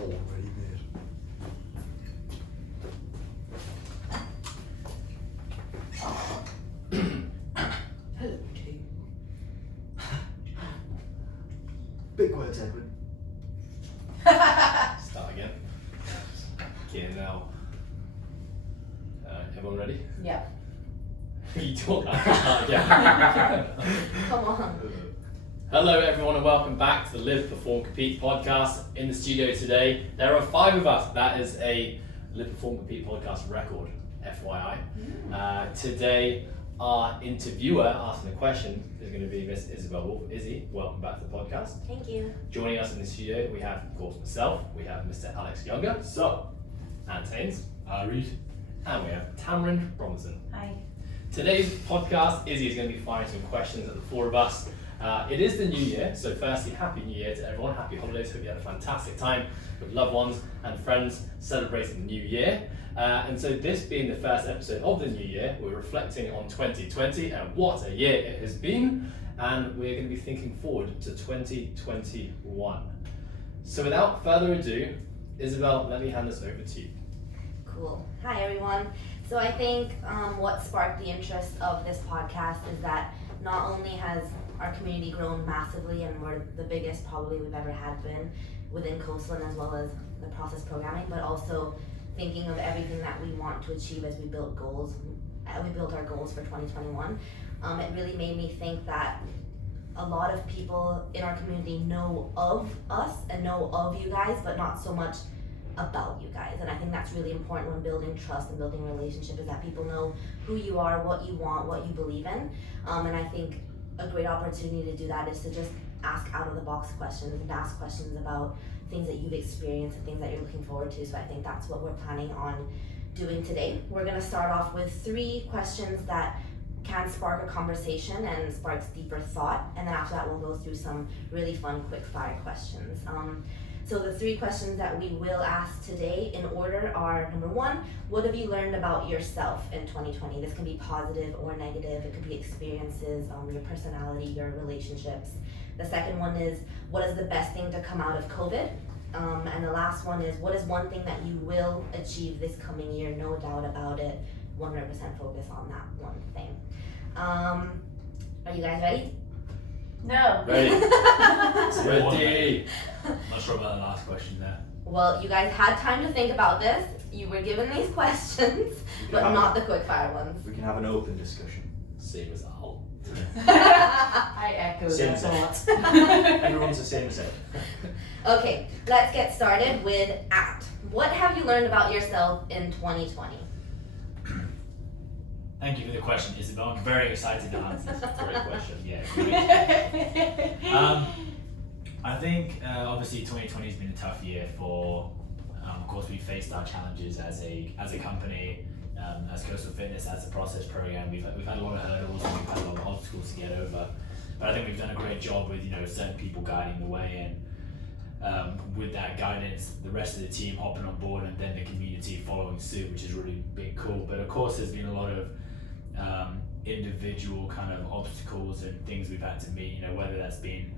already made. Hello, team. Big words, Edwin. Start again. Okay, now. Everyone ready? Yeah. You talk like that again. Come on. Hello everyone and welcome back to the Live, Perform, Compete podcast. In the studio today, there are 5 of us. That is a Live, Perform, Compete podcast record, FYI. Today, our interviewer asking the question is going to be Miss Isabell Wolf. Izzy, welcome back to the podcast. Thank you. Joining us in the studio, we have, of course, myself, we have Mr. Alex Younger, and Tains, Reed. and we have Tammi Robinson. Hi. Today's podcast, Izzy is going to be firing some questions at the 4 of us. It is the new year, so firstly, Happy New Year to everyone. Happy holidays. Hope you had a fantastic time with loved ones and friends celebrating the new year. And so this being the first episode of the new year, we're reflecting on 2020 and what a year it has been. And we're going to be thinking forward to 2021. So without further ado, Isabell, let me hand this over to you. Cool. Hi everyone. So I think what sparked the interest of this podcast is that not only has our community grown massively and we're the biggest probably we've ever had been within Coastland as well as the process programming, but also thinking of everything that we want to achieve as we built goals. We built our goals for 2021. It really made me think that a lot of people in our community know of us and know of you guys, but not so much about you guys. And I think that's really important when building trust and building relationship, is that people know who you are, what you want, what you believe in. And I think a great opportunity to do that is to just ask out of the box questions and ask questions about things that you've experienced and things that you're looking forward to. So I think that's what we're planning on doing today. We're going to start off with 3 questions that can spark a conversation and sparks deeper thought, and then after that we'll go through some really fun quick fire questions. So the 3 questions that we will ask today in order are: number 1, what have you learned about yourself in 2020? This can be positive or negative. It could be experiences, your personality, your relationships. The second one is, what is the best thing to come out of COVID? And the last one is, what is one thing that you will achieve this coming year? No doubt about it. 100% focus on that one thing. Are you guys ready? No. Ready? Ready. Not sure about the last question there. Well, you guys had time to think about this. You were given these questions, but not the quick fire ones. We can have an open discussion. Same as all. I echo Same that as thought. Everyone's the same as it. Okay, let's get started with ACT. What have you learned about yourself in 2020? Thank you for the question, Isabell. I'm very excited to answer this. Great question. Yeah, great. I think obviously 2020 has been a tough year for. Of course, we faced our challenges as a company, as Coastal Fitness, as a process program. We've had a lot of hurdles and we've had a lot of obstacles to get over. But I think we've done a great job with certain people guiding the way, and with that guidance, the rest of the team hopping on board, and then the community following suit, which is really big cool. But of course, there's been a lot of individual kind of obstacles and things we've had to meet. Whether that's been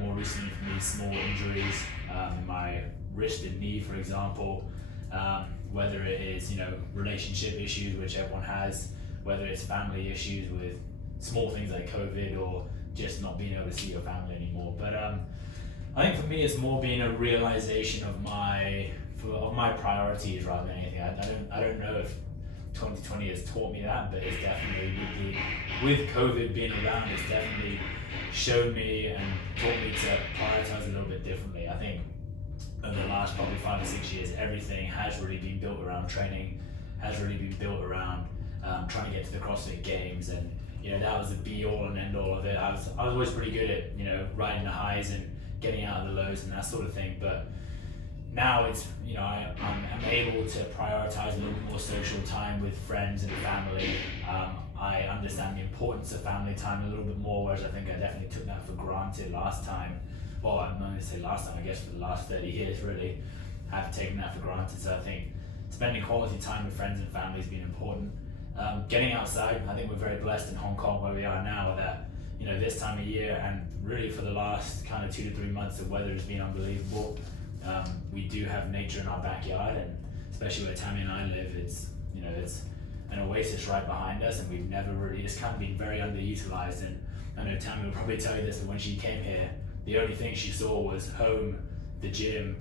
more recently for me, small injuries, my wrist and knee, for example. Whether it is relationship issues, which everyone has. Whether it's family issues with small things like COVID, or just not being able to see your family anymore. But I think for me, it's more being a realization of my priorities rather than anything. I don't know if 2020 has taught me that, but it's definitely with COVID being around, it's definitely shown me and taught me to prioritize a little bit differently. I think over the last probably 5 or 6 years, everything has really been built around training, has really been built around trying to get to the CrossFit Games, and that was the be all and end all of it. I was always pretty good at riding the highs and getting out of the lows and that sort of thing, but now it's I'm able to prioritize a little bit more social time with friends and family. I understand the importance of family time a little bit more, whereas I think I definitely took that for granted last time. Well, I'm not going to say last time, I guess for the last 30 years really, I've taken that for granted. So I think spending quality time with friends and family has been important. Getting outside, I think we're very blessed in Hong Kong where we are now, that this time of year and really for the last kind of 2 to 3 months, the weather has been unbelievable. we do have nature in our backyard, and especially where Tammi and I live, it's an oasis right behind us, and we've never really, it's kind of been very underutilized. And I know Tammi will probably tell you this, but when she came here, the only thing she saw was home, the gym,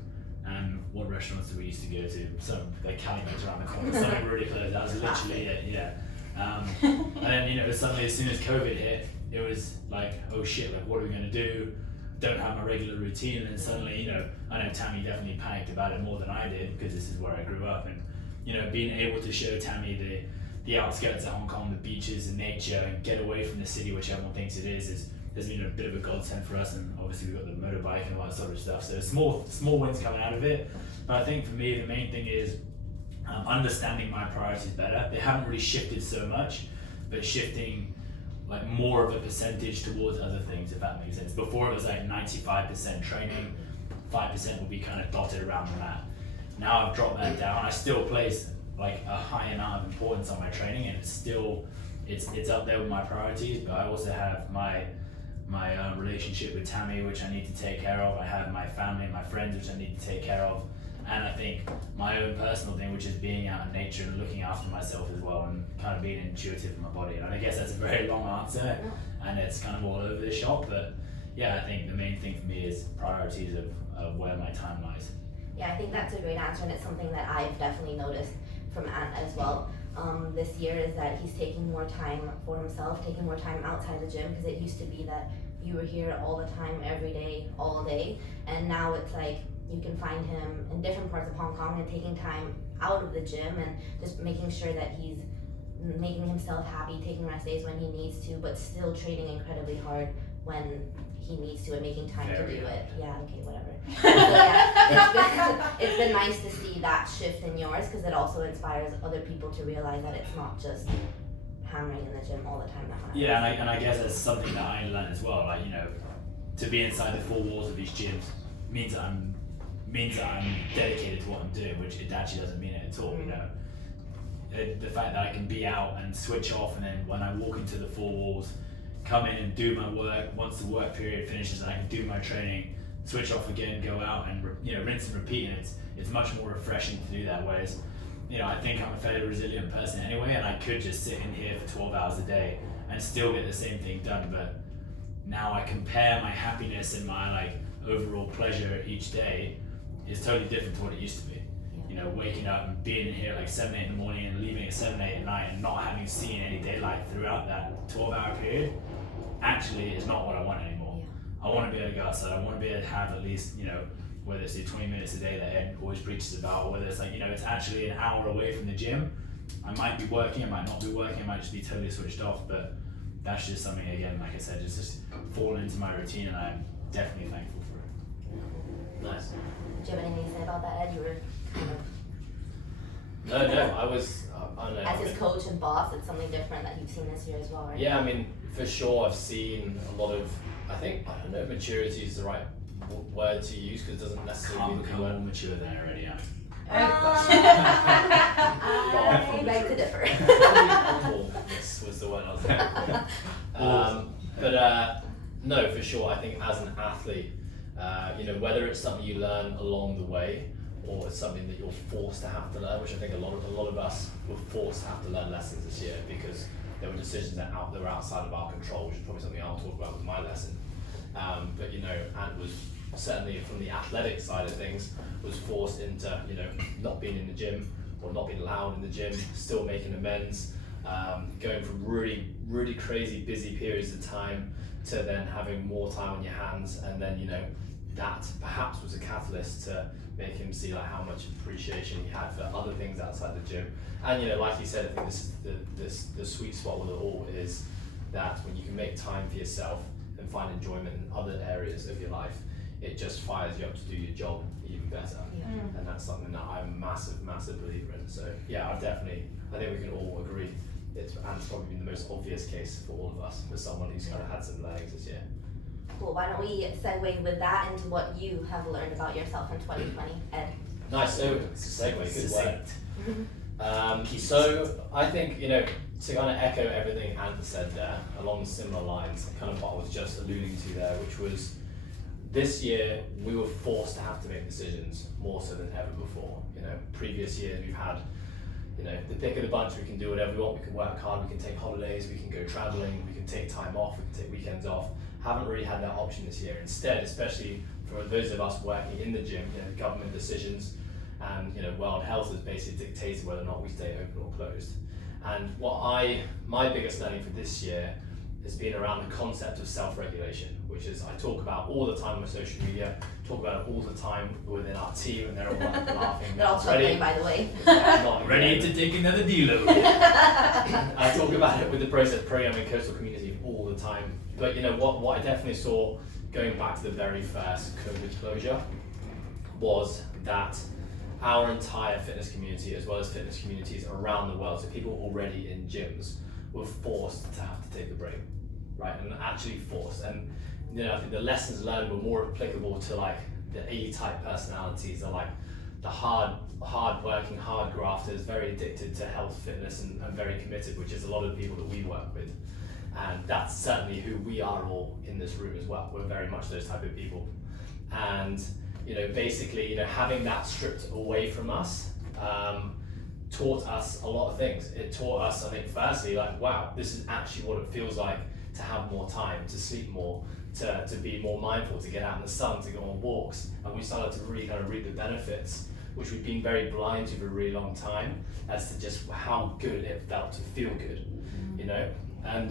and what restaurants did we used to go to? Some like Caliban's around the corner, something really close. That was literally it, yeah. And then suddenly as soon as COVID hit, it was like, oh shit, like what are we gonna do? Don't have my regular routine, and then suddenly, I know Tammi definitely panicked about it more than I did, because this is where I grew up, and being able to show Tammi the outskirts of Hong Kong, the beaches and nature, and get away from the city, which everyone thinks it is has been a bit of a godsend for us. And obviously we've got the motorbike and all that sort of stuff, so small wins coming out of it. But I think for me the main thing is understanding my priorities better. They haven't really shifted so much, but shifting like more of a percentage towards other things, if that makes sense. Before it was like 95% training, 5% would be kind of dotted around the mat. Now I've dropped that down. I still place like a high amount of importance on my training, and it's up there with my priorities, but I also have my relationship with Tammi, which I need to take care of. I have my family and my friends, which I need to take care of. And I think my own personal thing, which is being out in nature and looking after myself as well, and kind of being intuitive in my body. And I guess that's a very long answer, and it's kind of all over the shop, but yeah, I think the main thing for me is priorities of where my time lies. Yeah, I think that's a great answer, and it's something that I've definitely noticed from Ant as well. This year is that he's taking more time for himself, taking more time outside the gym, because it used to be that you were here all the time, every day, all day, and now it's like you can find him in different parts of Hong Kong and taking time out of the gym and just making sure that he's making himself happy, taking rest days when he needs to, but still training incredibly hard when he needs to and making time to do it. Yeah, okay, whatever. So yeah, it's been nice to see that shift in yours, because it also inspires other people to realize that it's not just hammering in the gym all the time that matters. Yeah, and I guess that's something that I learned as well. Like, to be inside the four walls of these gyms means that I'm dedicated to what I'm doing, which it actually doesn't mean it at all. The fact that I can be out and switch off, and then when I walk into the four walls, come in and do my work. Once the work period finishes, I can do my training, switch off again, go out and rinse and repeat, and it's much more refreshing to do that. Whereas I think I'm a fairly resilient person anyway, and I could just sit in here for 12 hours a day and still get the same thing done. But now I compare my happiness and my overall pleasure each day is totally different to what it used to be. Waking up and being in here at 7, 8 in the morning and leaving at 7, 8 at night and not having seen any daylight throughout that 12-hour period actually is not what I want anymore. I want to be able to go outside. I want to be able to have at least, whether it's the 20 minutes a day that Ed always preaches about, or whether it's it's actually an hour away from the gym. I might be working, I might not be working, I might just be totally switched off, but that's just something, again, like I said, just fallen into my routine, and I'm definitely thankful for it. Nice. Do you have anything to say about that, Ed? You were kind of... No, I was, I don't know. As his coach and boss, it's something different that you've seen this year as well, right? Yeah, I mean, for sure I've seen a lot of, I don't know if maturity is the right word to use, because it doesn't necessarily Can't become more mature than I already am. I beg to differ. This was the word I was looking for. No, for sure, I think as an athlete, whether it's something you learn along the way, or it's something that you're forced to have to learn, which I think a lot of us were forced to have to learn lessons this year, because there were decisions that were outside of our control, which is probably something I'll talk about with my lesson. But Ant was certainly, from the athletic side of things, was forced into not being in the gym, or not being allowed in the gym, still making amends, going from really, really crazy busy periods of time to then having more time on your hands, and then that perhaps was a catalyst to make him see how much appreciation he had for other things outside the gym. And like you said, I think this is the sweet spot with it all, is that when you can make time for yourself and find enjoyment in other areas of your life, it just fires you up to do your job even better. And that's something that I'm a massive believer in. So yeah, I think we can all agree it's probably been the most obvious case for all of us, for someone who's kind of had some learnings this year. Cool, why don't we segue with that into what you have learned about yourself in 2020, Ed? Nice, so it's a segue, good Succinct. word. So I think, to kind of echo everything Ant said there, along similar lines, kind of what I was just alluding to there, which was this year we were forced to have to make decisions more so than ever before. You know, previous years we've had, you know, the pick of the bunch. We can do whatever we want. We can work hard. We can take holidays. We can go traveling. We can take time off. We can take weekends off. Haven't really had that option this year. Instead, especially for those of us working in the gym, you know, government decisions and, you know, World Health has basically dictated whether or not we stay open or closed. And my biggest learning for this year has been around the concept of self-regulation, which is I talk about all the time on social media, talk about it all the time within our team, and they're all like laughing. They're all chuckling, by the way. Not Ready to take another deload. I talk about it with the process programming coastal community all the time. But you know what I definitely saw going back to the very first COVID closure was that our entire fitness community, as well as fitness communities around the world, so people already in gyms, were forced to have to take a break, right? And actually forced. And you know, I think the lessons learned were more applicable to like the A-type personalities, or like the hard working, hard grafters, very addicted to health, fitness, and very committed, which is a lot of the people that we work with. And that's certainly who we are all in this room as well. We're very much those type of people. And you know, basically, you know, having that stripped away from us taught us a lot of things. It taught us, I think, firstly, like, wow, this is actually what it feels like to have more time, to sleep more, to be more mindful, to get out in the sun, to go on walks. And we started to really kind of reap the benefits, which we've been very blind to for a really long time, as to just how good it felt to feel good, you know? And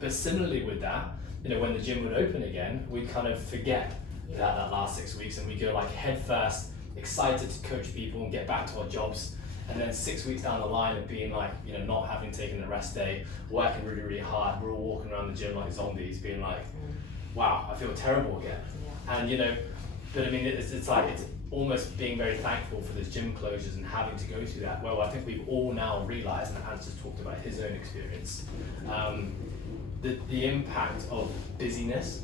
but similarly with that, you know, when the gym would open again, we kind of forget that last 6 weeks, and we go like head first, excited to coach people and get back to our jobs. And then 6 weeks down the line of being like, you know, not having taken a rest day, working really, really hard, we're all walking around the gym like zombies, being like, wow, I feel terrible again. And you know, but I mean, it's like, it's almost being very thankful for those gym closures and having to go through that. Well, I think we've all now realized, and Hans just talked about his own experience, the impact of busyness,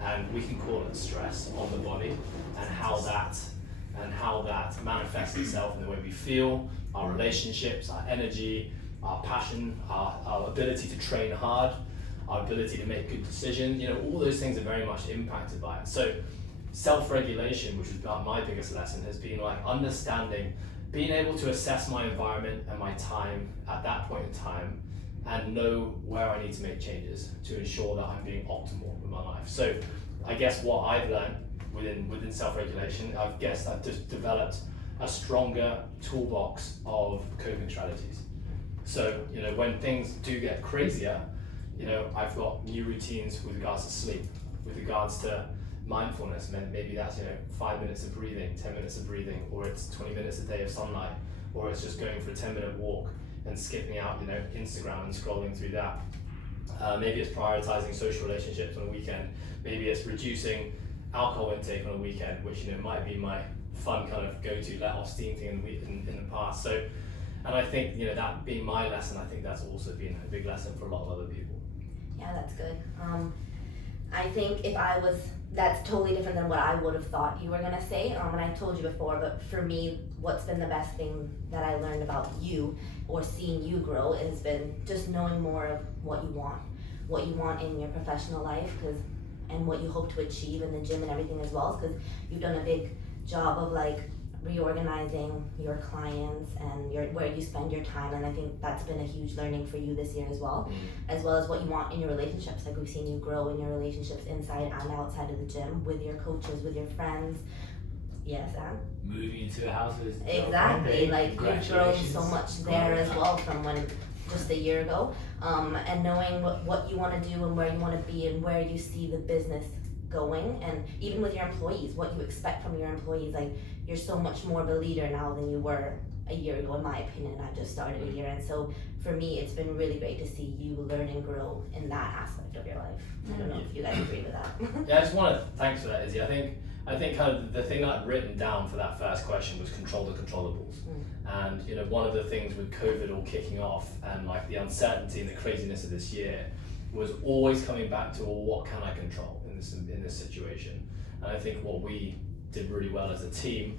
and we can call it stress, on the body, and how that manifests itself in the way we feel, our relationships, our energy, our passion, our ability to train hard, our ability to make good decisions. You know, all those things are very much impacted by it. So self-regulation, which has been my biggest lesson, has been like understanding, being able to assess my environment and my time at that point in time, and know where I need to make changes to ensure that I'm being optimal with my life. So I guess what I've learned within self-regulation, I've just developed a stronger toolbox of coping strategies. So, you know, when things do get crazier, you know, I've got new routines with regards to sleep, with regards to mindfulness. Maybe that's, you know, 5 minutes of breathing, 10 minutes of breathing, or it's 20 minutes a day of sunlight, or it's just going for a 10-minute walk and skipping out, you know, Instagram and scrolling through that. Maybe it's prioritizing social relationships on a weekend. Maybe it's reducing alcohol intake on a weekend, which, you know, might be my fun kind of go-to let off steam thing in the past. So, and I think, you know, that being my lesson, I think that's also been a big lesson for a lot of other people. Yeah, that's good. I think that's totally different than what I would have thought you were gonna say. And I told you before, but for me, what's been the best thing that I learned about you or seeing you grow has been just knowing more of what you want in your professional life, and what you hope to achieve in the gym and everything as well, because you've done a big job of like reorganizing your clients and where you spend your time, and I think that's been a huge learning for you this year as well, as well as what you want in your relationships. Like, we've seen you grow in your relationships inside and outside of the gym, with your coaches, with your friends. Yes, and Moving into a house with exactly, like you've grown congratulations. so much there as well from when just a year ago, and knowing what you want to do and where you want to be and where you see the business going, and even with your employees, what you expect from your employees. Like, you're so much more of a leader now than you were a year ago, in my opinion. I've just started a year, and so for me, it's been really great to see you learn and grow in that aspect of your life. I don't know if you guys agree with that. Yeah, I just want to thanks for that, Izzy. I think kind of the thing that I'd written down for that first question was control the controllables. And you know, one of the things with COVID all kicking off and like the uncertainty and the craziness of this year was always coming back to, well, what can I control in this situation? And I think what we did really well as a team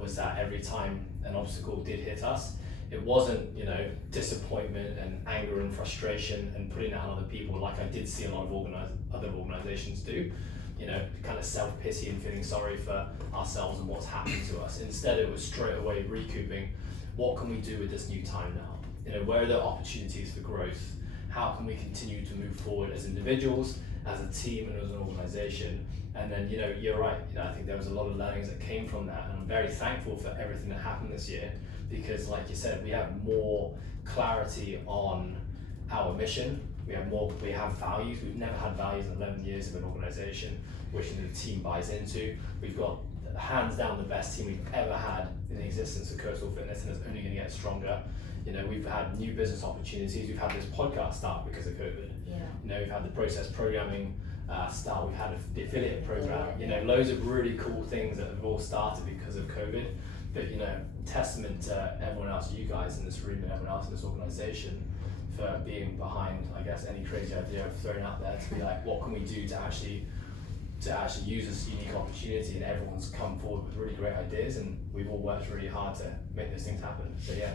was that every time an obstacle did hit us, it wasn't, you know, disappointment and anger and frustration and putting that on other people, like I did see a lot of other organizations do. kind of self-pity and feeling sorry for ourselves and what's happened to us. Instead, it was straight away recouping, what can we do with this new time now? Where are the opportunities for growth? How can we continue to move forward as individuals, as a team, and as an organization? And then, you're right. I think there was a lot of learnings that came from that, and I'm very thankful for everything that happened this year, because, like you said, we have more clarity on our mission. We have values. We've never had values in 11 years of an organization, which the team buys into. We've got hands down the best team we've ever had in the existence of Coastal Fitness, and it's only going to get stronger. We've had new business opportunities. We've had this podcast start because of COVID. We've had the process programming start. We've had the affiliate program. Loads of really cool things that have all started because of COVID. But testament to everyone else, you guys in this room and everyone else in this organization, for being behind, I guess, any crazy idea I've thrown out there to be like, what can we do to actually use this unique opportunity? And everyone's come forward with really great ideas, and we've all worked really hard to make those things happen. So yeah,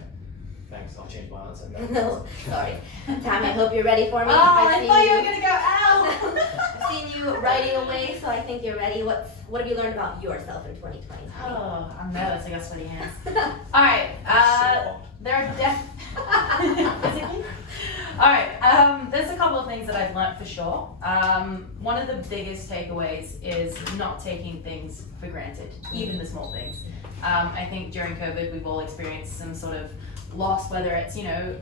thanks. I'll change my answer. No, sorry. Tammi, I hope you're ready for me. I thought you were going to go, ow! I've seen you writing away, so I think you're ready. What have you learned about yourself in 2020? Oh, I'm nervous. I got sweaty hands. All right. There are physically. All right. There's a couple of things that I've learned for sure. One of the biggest takeaways is not taking things for granted, even the small things. I think during COVID, we've all experienced some sort of loss, whether it's,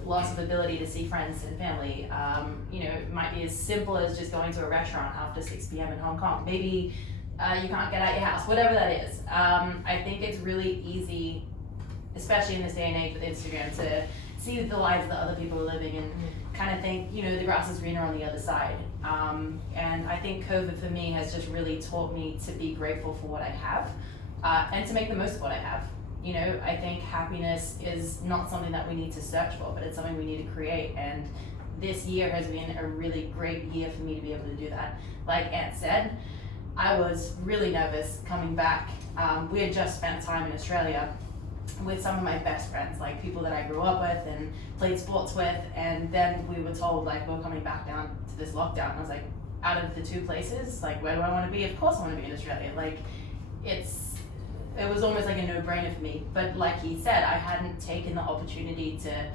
loss of ability to see friends and family. It might be as simple as just going to a restaurant after 6 p.m. in Hong Kong. Maybe you can't get out your house, whatever that is. I think it's really easy, especially in this day and age with Instagram, to see the lives that other people are living and kind of think, the grass is greener on the other side. And I think COVID for me has just really taught me to be grateful for what I have and to make the most of what I have. I think happiness is not something that we need to search for, but it's something we need to create. And this year has been a really great year for me to be able to do that. Like Ant said, I was really nervous coming back. We had just spent time in Australia with some of my best friends, like people that I grew up with and played sports with, and then we were told, like, we're coming back down to this lockdown. And I was like, out of the two places, like, where do I want to be? Of course I want to be in Australia. Like, it was almost like a no-brainer for me. But like he said, I hadn't taken the opportunity to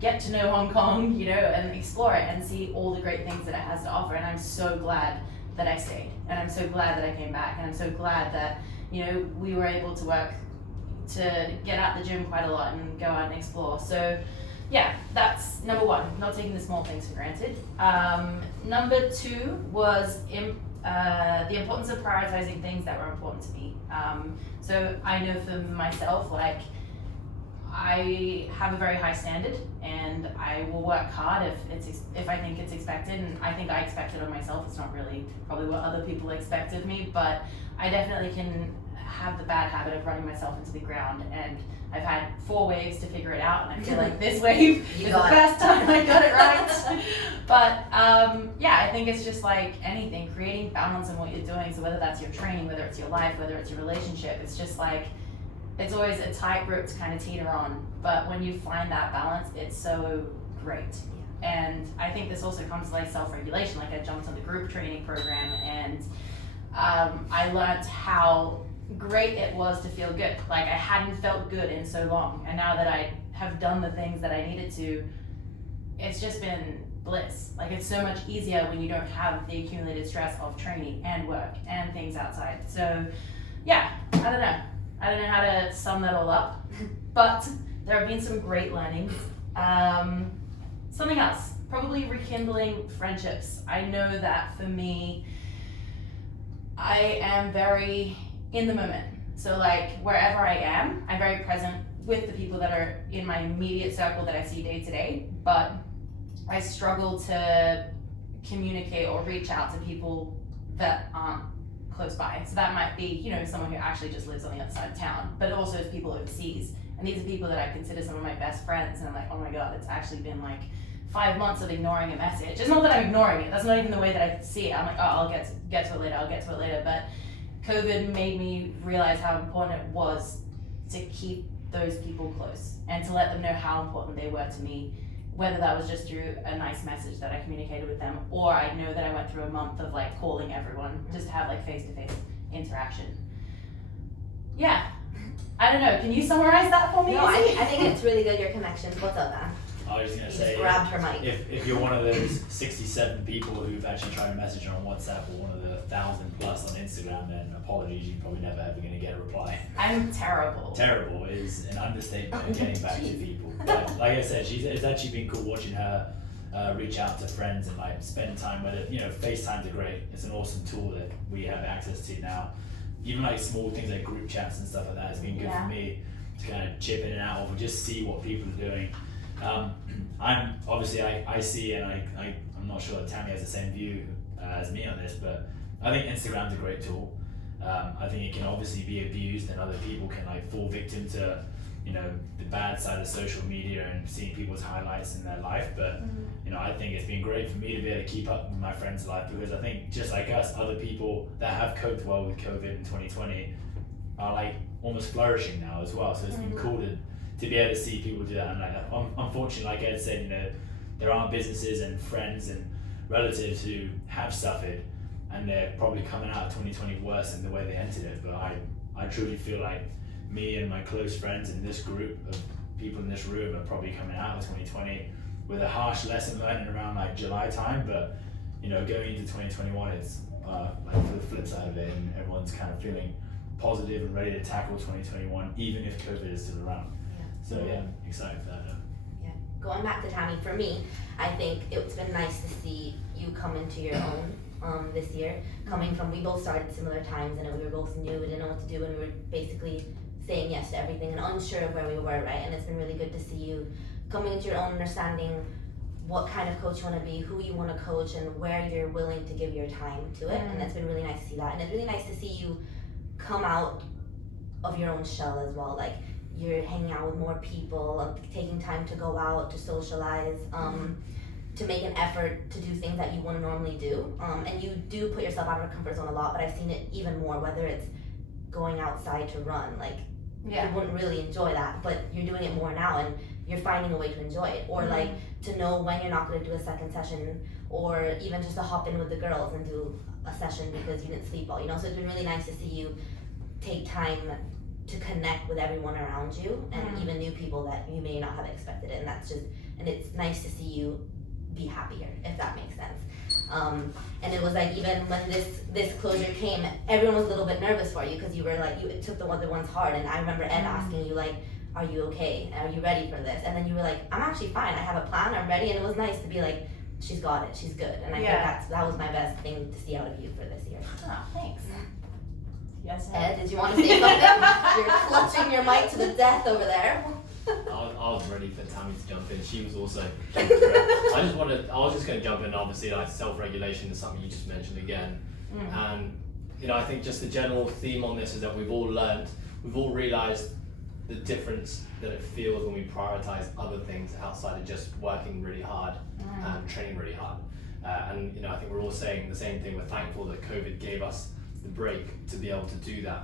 get to know Hong Kong, and explore it and see all the great things that it has to offer. And I'm so glad that I stayed, and I'm so glad that I came back, and I'm so glad that we were able to work to get out the gym quite a lot and go out and explore. So yeah, that's number one, not taking the small things for granted. Number two was the importance of prioritizing things that were important to me. So I know for myself, like, I have a very high standard, and I will work hard if I think it's expected, and I think I expect it of myself. It's not really probably what other people expect of me, but I definitely can have the bad habit of running myself into the ground, and I've had 4 waves to figure it out, and I feel like this wave is the first time I got it right. But I think it's just like anything, creating balance in what you're doing. So whether that's your training, whether it's your life, whether it's your relationship, it's just like, it's always a tightrope to kind of teeter on. But when you find that balance, it's so great. And I think this also comes to like self-regulation. Like, I jumped on the group training program, and I learned how great it was to feel good. Like, I hadn't felt good in so long, and now that I have done the things that I needed to, it's just been bliss. Like, it's so much easier when you don't have the accumulated stress of training and work and things outside. So yeah, I don't know how to sum that all up, but there have been some great learnings. Something else, probably rekindling friendships. I know that for me, I am very in the moment. So like, wherever I am, I'm very present with the people that are in my immediate circle that I see day to day, but I struggle to communicate or reach out to people that aren't close by. So that might be, someone who actually just lives on the other side of town, but also it's people overseas. And these are people that I consider some of my best friends, and I'm like, oh my God, it's actually been like 5 months of ignoring a message. It's not that I'm ignoring it, that's not even the way that I see it. I'm like, oh, I'll get to it later, but COVID made me realize how important it was to keep those people close and to let them know how important they were to me whether that was just through a nice message that I communicated with them, or I know that I went through a month of like calling everyone just to have like face-to-face interaction. Yeah, I don't know. Can you summarize that for me? No, I Izzy? think it's really good, your connections. What's up, man? I was just gonna You say, just grabbed her mic. if you're one of those 67 people who've actually tried to message her on WhatsApp, or one of the 1,000 plus on Instagram, then apologies, you're probably never ever gonna get a reply. I'm terrible. Terrible is an understatement of getting back to people. But like I said, it's actually been cool watching her reach out to friends and like spend time with it. You know, FaceTime's are great. It's an awesome tool that we have access to now. Even like small things like group chats and stuff like that has been good for me to kind of chip in and out of and just see what people are doing. I'm obviously I see, and I'm not sure that Tammy has the same view as me on this, but I think Instagram's a great tool. I think it can obviously be abused, and other people can like fall victim to, you know, the bad side of social media and seeing people's highlights in their life. But you know, I think it's been great for me to be able to keep up with my friends' life, because I think just like us, other people that have coped well with COVID in 2020 are like almost flourishing now as well. So it's been cool to be able to see people do that. And like, unfortunately, like Ed said, you know, there are businesses and friends and relatives who have suffered, and they're probably coming out of 2020 worse than the way they entered it. But I truly feel like me and my close friends in this group of people in this room are probably coming out of 2020 with a harsh lesson learned around like July time. But you know, going into 2021, it's like for the flip side of it, and everyone's kind of feeling positive and ready to tackle 2021, even if COVID is still around. So yeah, excited for that. Yeah. Going back to Tammy, for me, I think it's been nice to see you come into your own this year. Coming from, we both started similar times, and we were both new, we didn't know what to do, and we were basically saying yes to everything and unsure of where we were, right? And it's been really good to see you coming into your own, understanding what kind of coach you want to be, who you want to coach, and where you're willing to give your time to it. And it's been really nice to see that. And it's really nice to see you come out of your own shell as well. Like, you're hanging out with more people, taking time to go out, to socialize, to make an effort to do things that you wouldn't normally do. And you do put yourself out of your comfort zone a lot, but I've seen it even more, whether it's going outside to run. Like, you wouldn't really enjoy that, but you're doing it more now, and you're finding a way to enjoy it. Or like, to know when you're not going to do a second session, or even just to hop in with the girls and do a session because you didn't sleep well, you know? So it's been really nice to see you take time to connect with everyone around you, and even new people that you may not have expected it. And that's just, and it's nice to see you be happier, if that makes sense. And it was like, even when this closure came, everyone was a little bit nervous for you, because you were like, you took the other ones hard. And I remember Ed asking you like, are you okay? Are you ready for this? And then you were like, I'm actually fine. I have a plan. I'm ready. And it was nice to be like, she's got it. She's good. And I think that was my best thing to see out of you for this year. Oh, thanks. Yes, Ed, did you want to say something? You're clutching your mic to the death over there. I was ready for Tammy to jump in. She was also jumping through. I was just going to jump in. Obviously, like, self-regulation is something you just mentioned again, and you know, I think just the general theme on this is that we've all realised the difference that it feels when we prioritise other things outside of just working really hard and training really hard. And you know, I think we're all saying the same thing. We're thankful that COVID gave us the break to be able to do that.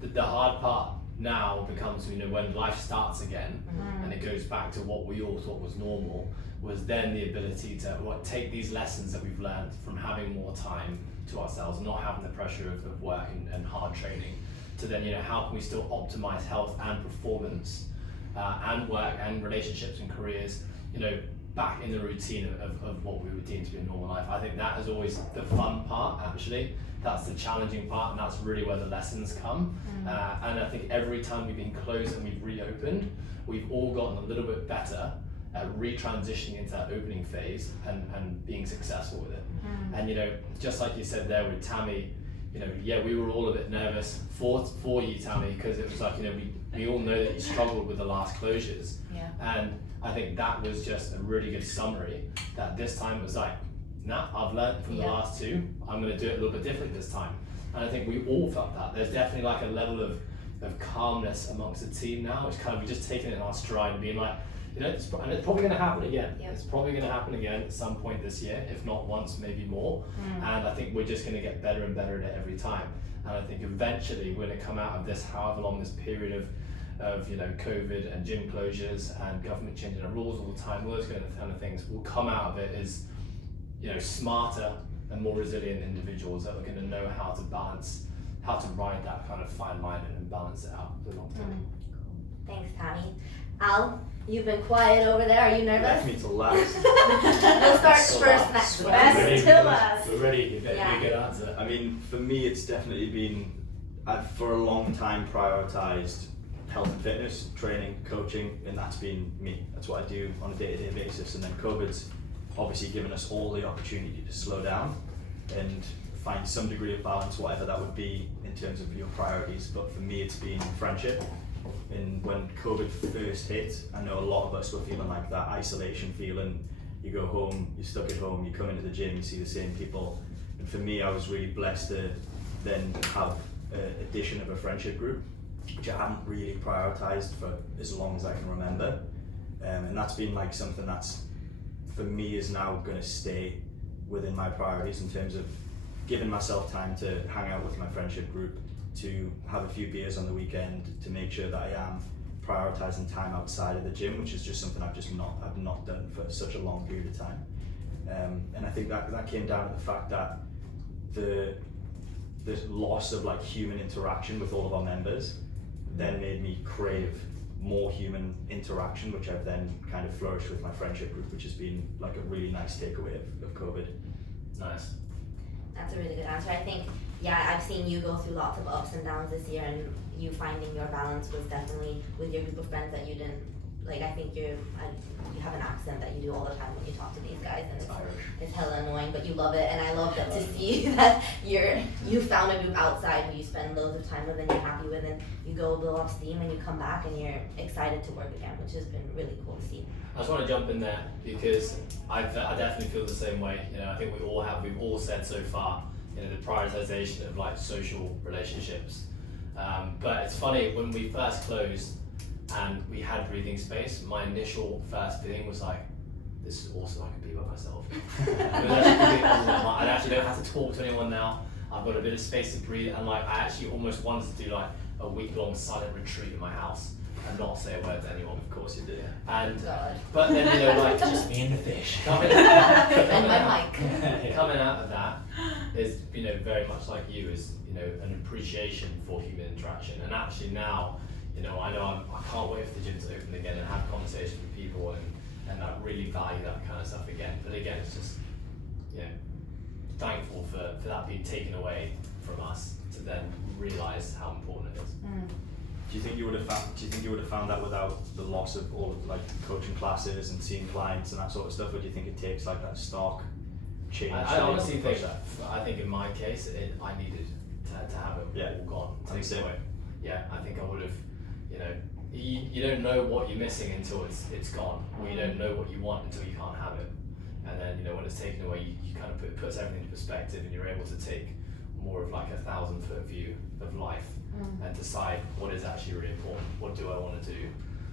The hard part now becomes, you know, when life starts again and it goes back to what we all thought was normal, was then the ability to take these lessons that we've learned from having more time to ourselves, not having the pressure of work and hard training, to then, you know, how can we still optimize health and performance and work and relationships and careers, you know, back in the routine of what we would deem to be a normal life. I think that is always the fun part, actually. That's the challenging part, and that's really where the lessons come. And I think every time we've been closed and we've reopened, we've all gotten a little bit better at retransitioning into that opening phase and being successful with it. And you know, just like you said there with Tammy, you know, yeah, we were all a bit nervous for you, Tammy, because it was like, you know, we all know that you struggled with the last closures. And I think that was just a really good summary, that this time it was like, nah, I've learned from the last two, I'm going to do it a little bit different this time. And I think we all felt that. There's definitely like a level of calmness amongst the team now, which kind of, we just taking it in our stride and being like, you know, it's probably going to happen again. It's probably going to happen again at some point this year, if not once, maybe more. And I think we're just going to get better and better at it every time. And I think eventually we're going to come out of this, however long this period of COVID and gym closures and government changing the rules all the time, all those kind of things will come out of it as smarter and more resilient individuals that are going to know how to ride that kind of fine line and balance it out for the long term. Thanks, Tammy. Al, you've been quiet over there. Are you nervous? Left me till last. We'll start first next week. Best till us. We're ready. You better Yeah. be a good answer. I mean, for me, it's definitely been, I've for a long time prioritized health and fitness, training, coaching, and that's been me. That's what I do on a day-to-day basis. And then COVID's obviously given us all the opportunity to slow down and find some degree of balance, whatever that would be in terms of your priorities. But for me, it's been friendship. And when COVID first hit, I know a lot of us were feeling like that isolation feeling. You go home, you're stuck at home, you come into the gym, you see the same people. And for me, I was really blessed to then have an addition of a friendship group, which I haven't really prioritized for as long as I can remember. And that's been like something that's, for me, is now going to stay within my priorities in terms of giving myself time to hang out with my friendship group, to have a few beers on the weekend, to make sure that I am prioritizing time outside of the gym, which is just something I've not done for such a long period of time. And I think that came down to the fact that the loss of like human interaction with all of our members then made me crave more human interaction, which I've then kind of flourished with my friendship group, which has been like a really nice takeaway of COVID. Nice. That's a really good answer. I think, I've seen you go through lots of ups and downs this year, and you finding your balance was definitely with your group of friends that you didn't, like, I think you have an accent that you do all the time when you talk to these guys, and it's hella annoying, but you love it, and I love that to see that you found a group outside who you spend loads of time with and you're happy with, and you go blow off steam and you come back and you're excited to work again, which has been really cool to see. I just want to jump in there because I definitely feel the same way. I think we've all said so far, the prioritization of like social relationships. But it's funny, when we first closed and we had breathing space, my initial first feeling was like, this is awesome, I can be by myself. I actually don't have to talk to anyone now. I've got a bit of space to breathe, and like I actually almost wanted to do like a week-long silent retreat in my house and not say a word to anyone. Of course you do. And but then like Just me and the fish. And my mic. Coming out of that is very much like you, is an appreciation for human interaction. And actually now, I know I can't wait for the gym to open again and have conversations with people and I really value that kind of stuff again. But again, it's just thankful for that being taken away from us to then realise how important it is. Do you think you would have found that without the loss of all of like coaching classes and seeing clients and that sort of stuff, or do you think it takes like that stark change? I honestly think in my case I needed to have it all gone, taken away. I think I would have, you don't know what you're missing until it's gone, or you don't know what you want until you can't have it. And then when it's taken away, you kind of puts everything into perspective, and you're able to take more of like 1,000-foot view of life and decide what is actually really important. What do I want to do?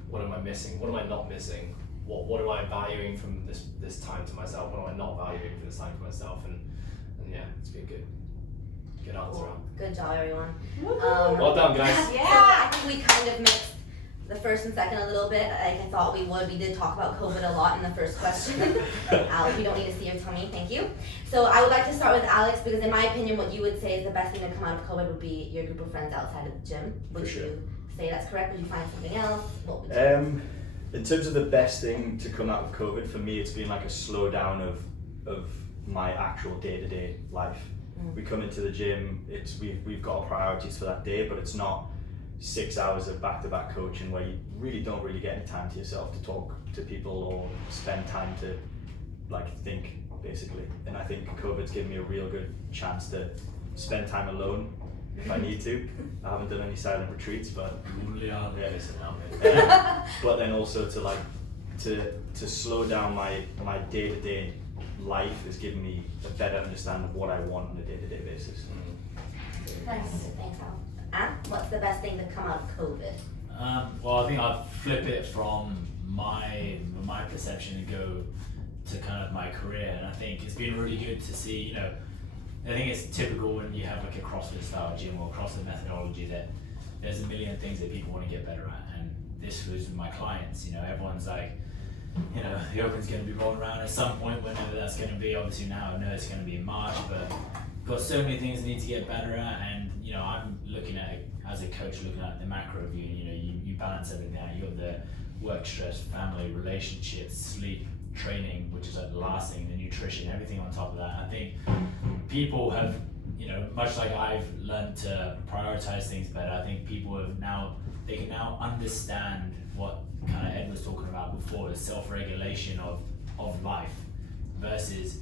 What am I missing? What am I not missing? What am I valuing from this time to myself? What am I not valuing from this time to myself? And it's been good. Good answer. Cool. Good job, everyone. Well done, guys. So I think we kind of mixed the first and second a little bit, like I thought we would. We did talk about COVID a lot in the first question. Alex, we don't need to see your tummy, thank you. So I would like to start with Alex, because in my opinion, what you would say is the best thing to come out of COVID would be your group of friends outside of the gym. Would you say that's correct? Would you find something else? What would you In terms of the best thing to come out of COVID, for me, it's been like a slowdown of my actual day-to-day life. We come into the gym, we've got our priorities for that day, but it's not 6 hours of back-to-back coaching where you don't really get any time to yourself to talk to people or spend time to like think, basically. And I think COVID's given me a real good chance to spend time alone if I need to. I haven't done any silent retreats, but but then also to slow down my day-to-day life has given me a better understanding of what I want on a day-to-day basis. Nice, thanks Al. And what's the best thing to come out of COVID? Well, I think I'd flip it from my perception and go to kind of my career, and I think it's been really good to see, I think it's typical when you have like a CrossFit style gym or CrossFit methodology that there's a million things that people want to get better at, this was with my clients. You know, everyone's like, you know, the Open's going to be rolling around at some point, whenever that's going to be. Obviously now I know it's going to be in March, but got so many things I need to get better at, and you know, I'm looking at it as a coach, looking at the macro view, and you know, you balance everything out. You got the work stress, family, relationships, sleep, training, which is like the last thing, the nutrition, everything on top of that. I think people have, you know, much like I've learned to prioritize things better, I think people have now, they can now understand what kind of Ed was talking about before, the self-regulation of life versus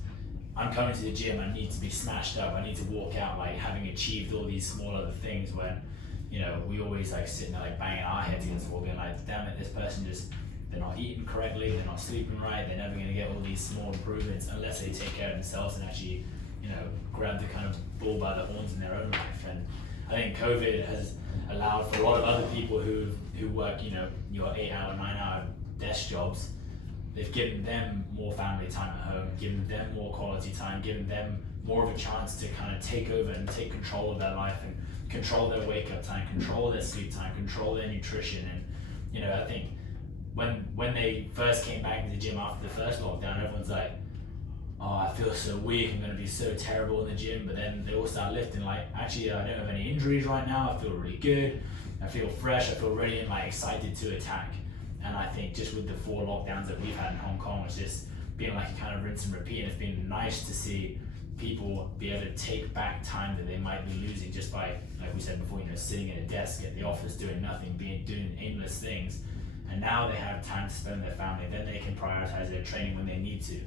I'm coming to the gym, I need to be smashed up, I need to walk out like having achieved all these small other things, when, you know, we always like sitting there like banging our heads against the wall being like, damn it, this person just, they're not eating correctly, they're not sleeping right, they're never going to get all these small improvements unless they take care of themselves and actually, you know, grab the kind of bull by the horns in their own life. And I think COVID has allowed for a lot of other people who work, you know, your 8-hour, 9-hour desk jobs, they've given them more family time at home, given them more quality time, given them more of a chance to kind of take over and take control of their life and control their wake up time, control their sleep time, control their nutrition. And, you know, I think when they first came back into the gym after the first lockdown, everyone's like, oh, I feel so weak, I'm going to be so terrible in the gym. But then they all start lifting like, actually, I don't have any injuries right now, I feel really good, I feel fresh, I feel ready and like excited to attack. And I think just with the 4 lockdowns that we've had in Hong Kong, it's just been like a kind of rinse and repeat. And it's been nice to see people be able to take back time that they might be losing just by, like we said before, you know, sitting at a desk at the office doing nothing, doing aimless things. And now they have time to spend with their family, then they can prioritize their training when they need to.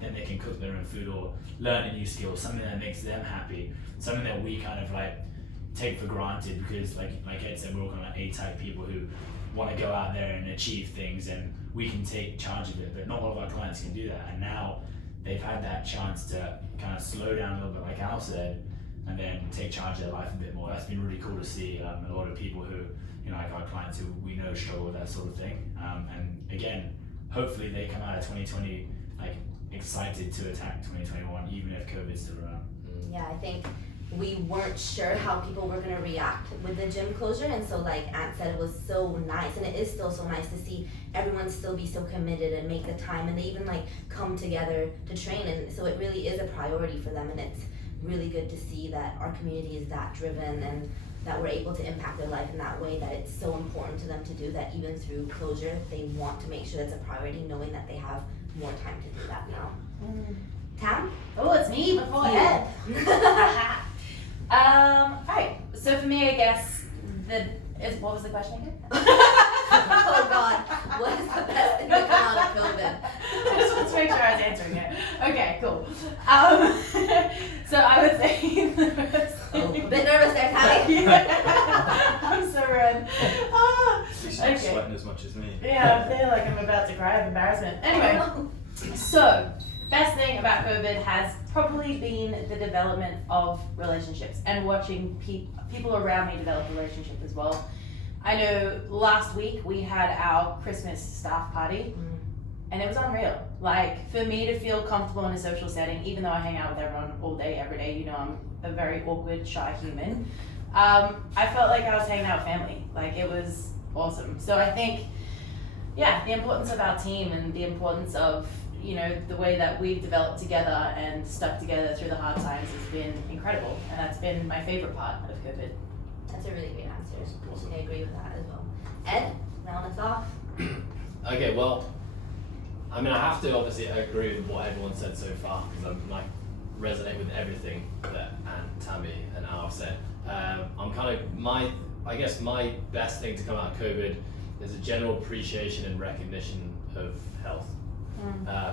Then they can cook their own food or learn a new skill, something that makes them happy, something that we kind of like take for granted because like Ed said, we're all kind of A-type people who want to go out there and achieve things, and we can take charge of it, but not all of our clients can do that. And now they've had that chance to kind of slow down a little bit, like Al said, and then take charge of their life a bit more. That's been really cool to see. A lot of people who, you know, like our clients who we know struggle with that sort of thing. And again, hopefully they come out of 2020 like excited to attack 2021, even if COVID's still around. Yeah, I think we weren't sure how people were going to react with the gym closure, and so like Ant said, it was so nice, and it is still so nice to see everyone still be so committed and make the time, and they even like come together to train, and so it really is a priority for them. And it's really good to see that our community is that driven and that we're able to impact their life in that way, that it's so important to them to do that. Even through closure, they want to make sure that's a priority, knowing that they have more time to do that now. Tam? Oh, it's me before Ed. Alright, so for me, I guess, what was the question again? Oh God, what is the best thing to come out of COVID? I just wanted to make sure I was answering it. Okay, cool. So I would say the first thing. A bit nervous there, Tammy. I'm so red. At least you're not Okay. sweating as much as me. Yeah, I feel like I'm about to cry of embarrassment. Anyway, so best thing about COVID has probably been the development of relationships and watching people around me develop a relationship as well. I know last week we had our Christmas staff party and it was unreal. Like, for me to feel comfortable in a social setting, even though I hang out with everyone all day, every day, you know, I'm a very awkward, shy human. I felt like I was hanging out with family. Like, it was awesome. So I think, yeah, the importance of our team and the importance of, you know, the way that we've developed together and stuck together through the hard times has been incredible. And that's been my favorite part of COVID. That's a really great answer. Awesome. I agree with that as well. Ed, round us off. Okay, well, I mean, I have to obviously agree with what everyone said so far because I'm like resonate with everything that Tammy and Al said. I'm kind of I guess my best thing to come out of COVID is a general appreciation and recognition of health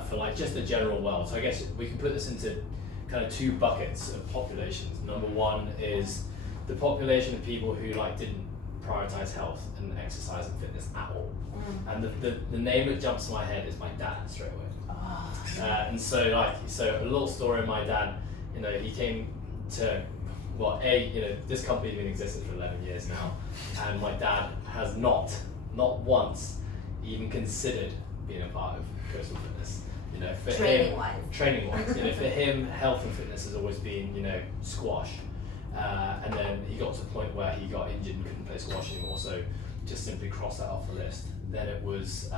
for like just the general world. So I guess we can put this into kind of 2 buckets of populations. Number one is the population of people who like didn't prioritize health and exercise and fitness at all. And the name that jumps to my head is my dad straight away. And so a little story of my dad, you know, he came to, you know, this company's been in existence for 11 years now, and my dad has not once even considered being a part of Coastal Fitness. You know, for Training wise, you know, for him, health and fitness has always been, you know, squash. And then he got to the point where he got injured and couldn't play squash anymore. So just simply crossed that off the list. Then it was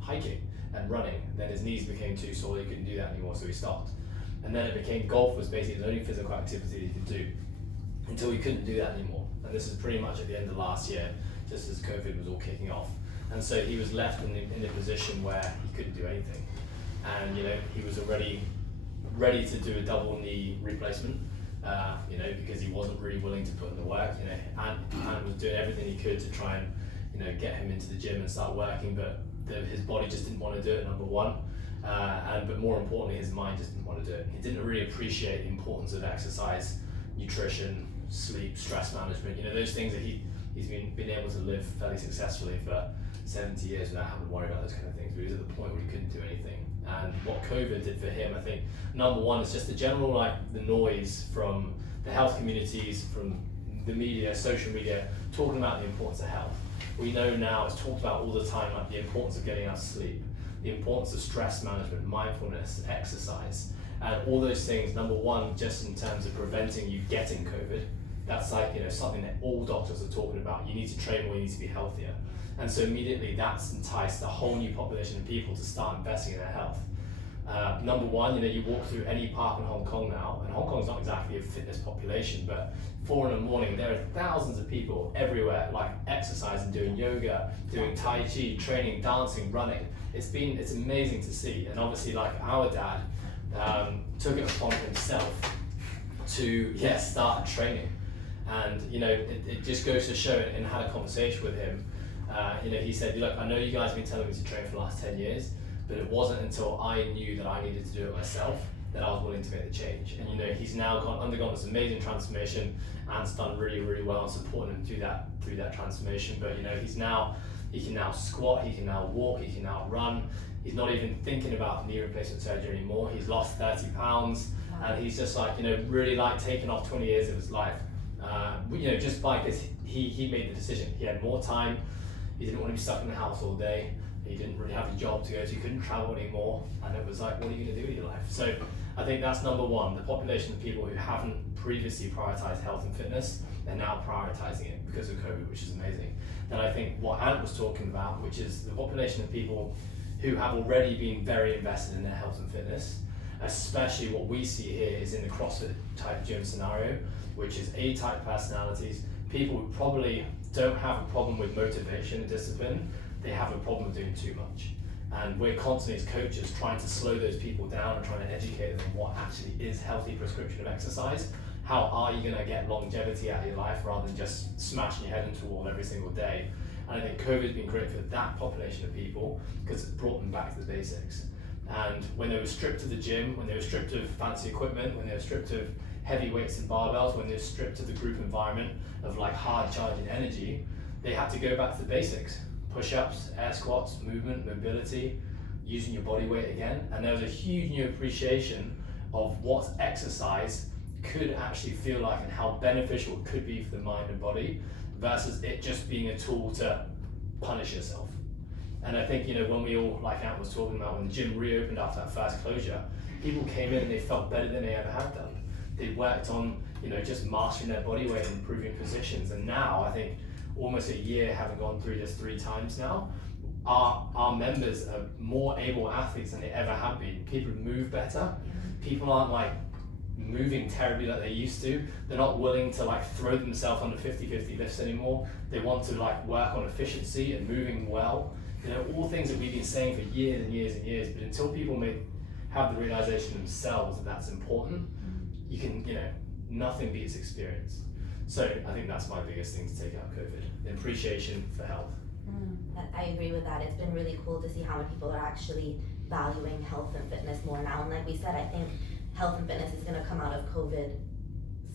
hiking and running. Then his knees became too sore, he couldn't do that anymore, so he stopped. And then it became golf was basically the only physical activity he could do until he couldn't do that anymore. And this is pretty much at the end of last year, just as COVID was all kicking off. And so he was left in a position where he couldn't do anything. And he was already ready to do a double knee replacement, because he wasn't really willing to put in the work. And was doing everything he could to try and get him into the gym and start working, but his body just didn't want to do it, number one. But more importantly, his mind just didn't want to do it. He didn't really appreciate the importance of exercise, nutrition, sleep, stress management. Those things that he's been able to live fairly successfully for 70 years without having to worry about those kind of things. But he was at the point where he couldn't do anything. And what COVID did for him, I think, number one is just the general the noise from the health communities, from the media, social media, talking about the importance of health. We know now it's talked about all the time, the importance of getting enough sleep, the importance of stress management, mindfulness, exercise, and all those things. Number one, just in terms of preventing you getting COVID, that's something that all doctors are talking about. You need to train more, you need to be healthier. And so immediately that's enticed a whole new population of people to start investing in their health. Number one, you walk through any park in Hong Kong now, and Hong Kong's not exactly a fitness population, but 4 in the morning, there are thousands of people everywhere, exercising, doing yoga, doing Tai Chi, training, dancing, running. It's amazing to see. And obviously, our dad took it upon himself to start training. And it just goes to show, and had a conversation with him. He said, look, I know you guys have been telling me to train for the last 10 years, but it wasn't until I knew that I needed to do it myself that I was willing to make the change. And he's now undergone this amazing transformation, and done really, really well in supporting him through that transformation. But he can now squat, he can now walk, he can now run. He's not even thinking about knee replacement surgery anymore. He's lost 30 pounds, and he's just really taking off 20 years of his life. Just because he made the decision. He had more time. He didn't want to be stuck in the house all day. He didn't really have a job to go to. He couldn't travel anymore. And it was what are you going to do with your life? So I think that's number one. The population of people who haven't previously prioritized health and fitness, they're now prioritizing it because of COVID, which is amazing. Then I think what Ant was talking about, which is the population of people who have already been very invested in their health and fitness, especially what we see here is in the CrossFit type gym scenario, which is A-type personalities, people who probably don't have a problem with motivation and discipline, they have a problem with doing too much. And we're constantly as coaches trying to slow those people down and trying to educate them what actually is healthy prescription of exercise. How are you going to get longevity out of your life rather than just smashing your head into a wall every single day? And I think COVID's been great for that population of people because it's brought them back to the basics. And when they were stripped of the gym, when they were stripped of fancy equipment, when they were stripped of heavy weights and barbells, when they were stripped of the group environment of hard charging energy, they had to go back to the basics. Push-ups, air squats, movement, mobility, using your body weight again. And there was a huge new appreciation of what exercise could actually feel like and how beneficial it could be for the mind and body versus it just being a tool to punish yourself. And I think, when we all, like Ant was talking about, when the gym reopened after that first closure, people came in and they felt better than they ever had done. They worked on, just mastering their body weight and improving positions. And now, I think, almost a year having gone through this 3 times now, our members are more able athletes than they ever have been. People move better. People aren't moving terribly like they used to. They're not willing to throw themselves on the 50-50 lifts anymore. They want to work on efficiency and moving well. All things that we've been saying for years and years and years, but until people have the realization themselves that that's important, you can, nothing beats experience. So I think that's my biggest thing to take out of COVID, the appreciation for health. I agree with that. It's been really cool to see how many people are actually valuing health and fitness more now. And like we said, I think health and fitness is going to come out of COVID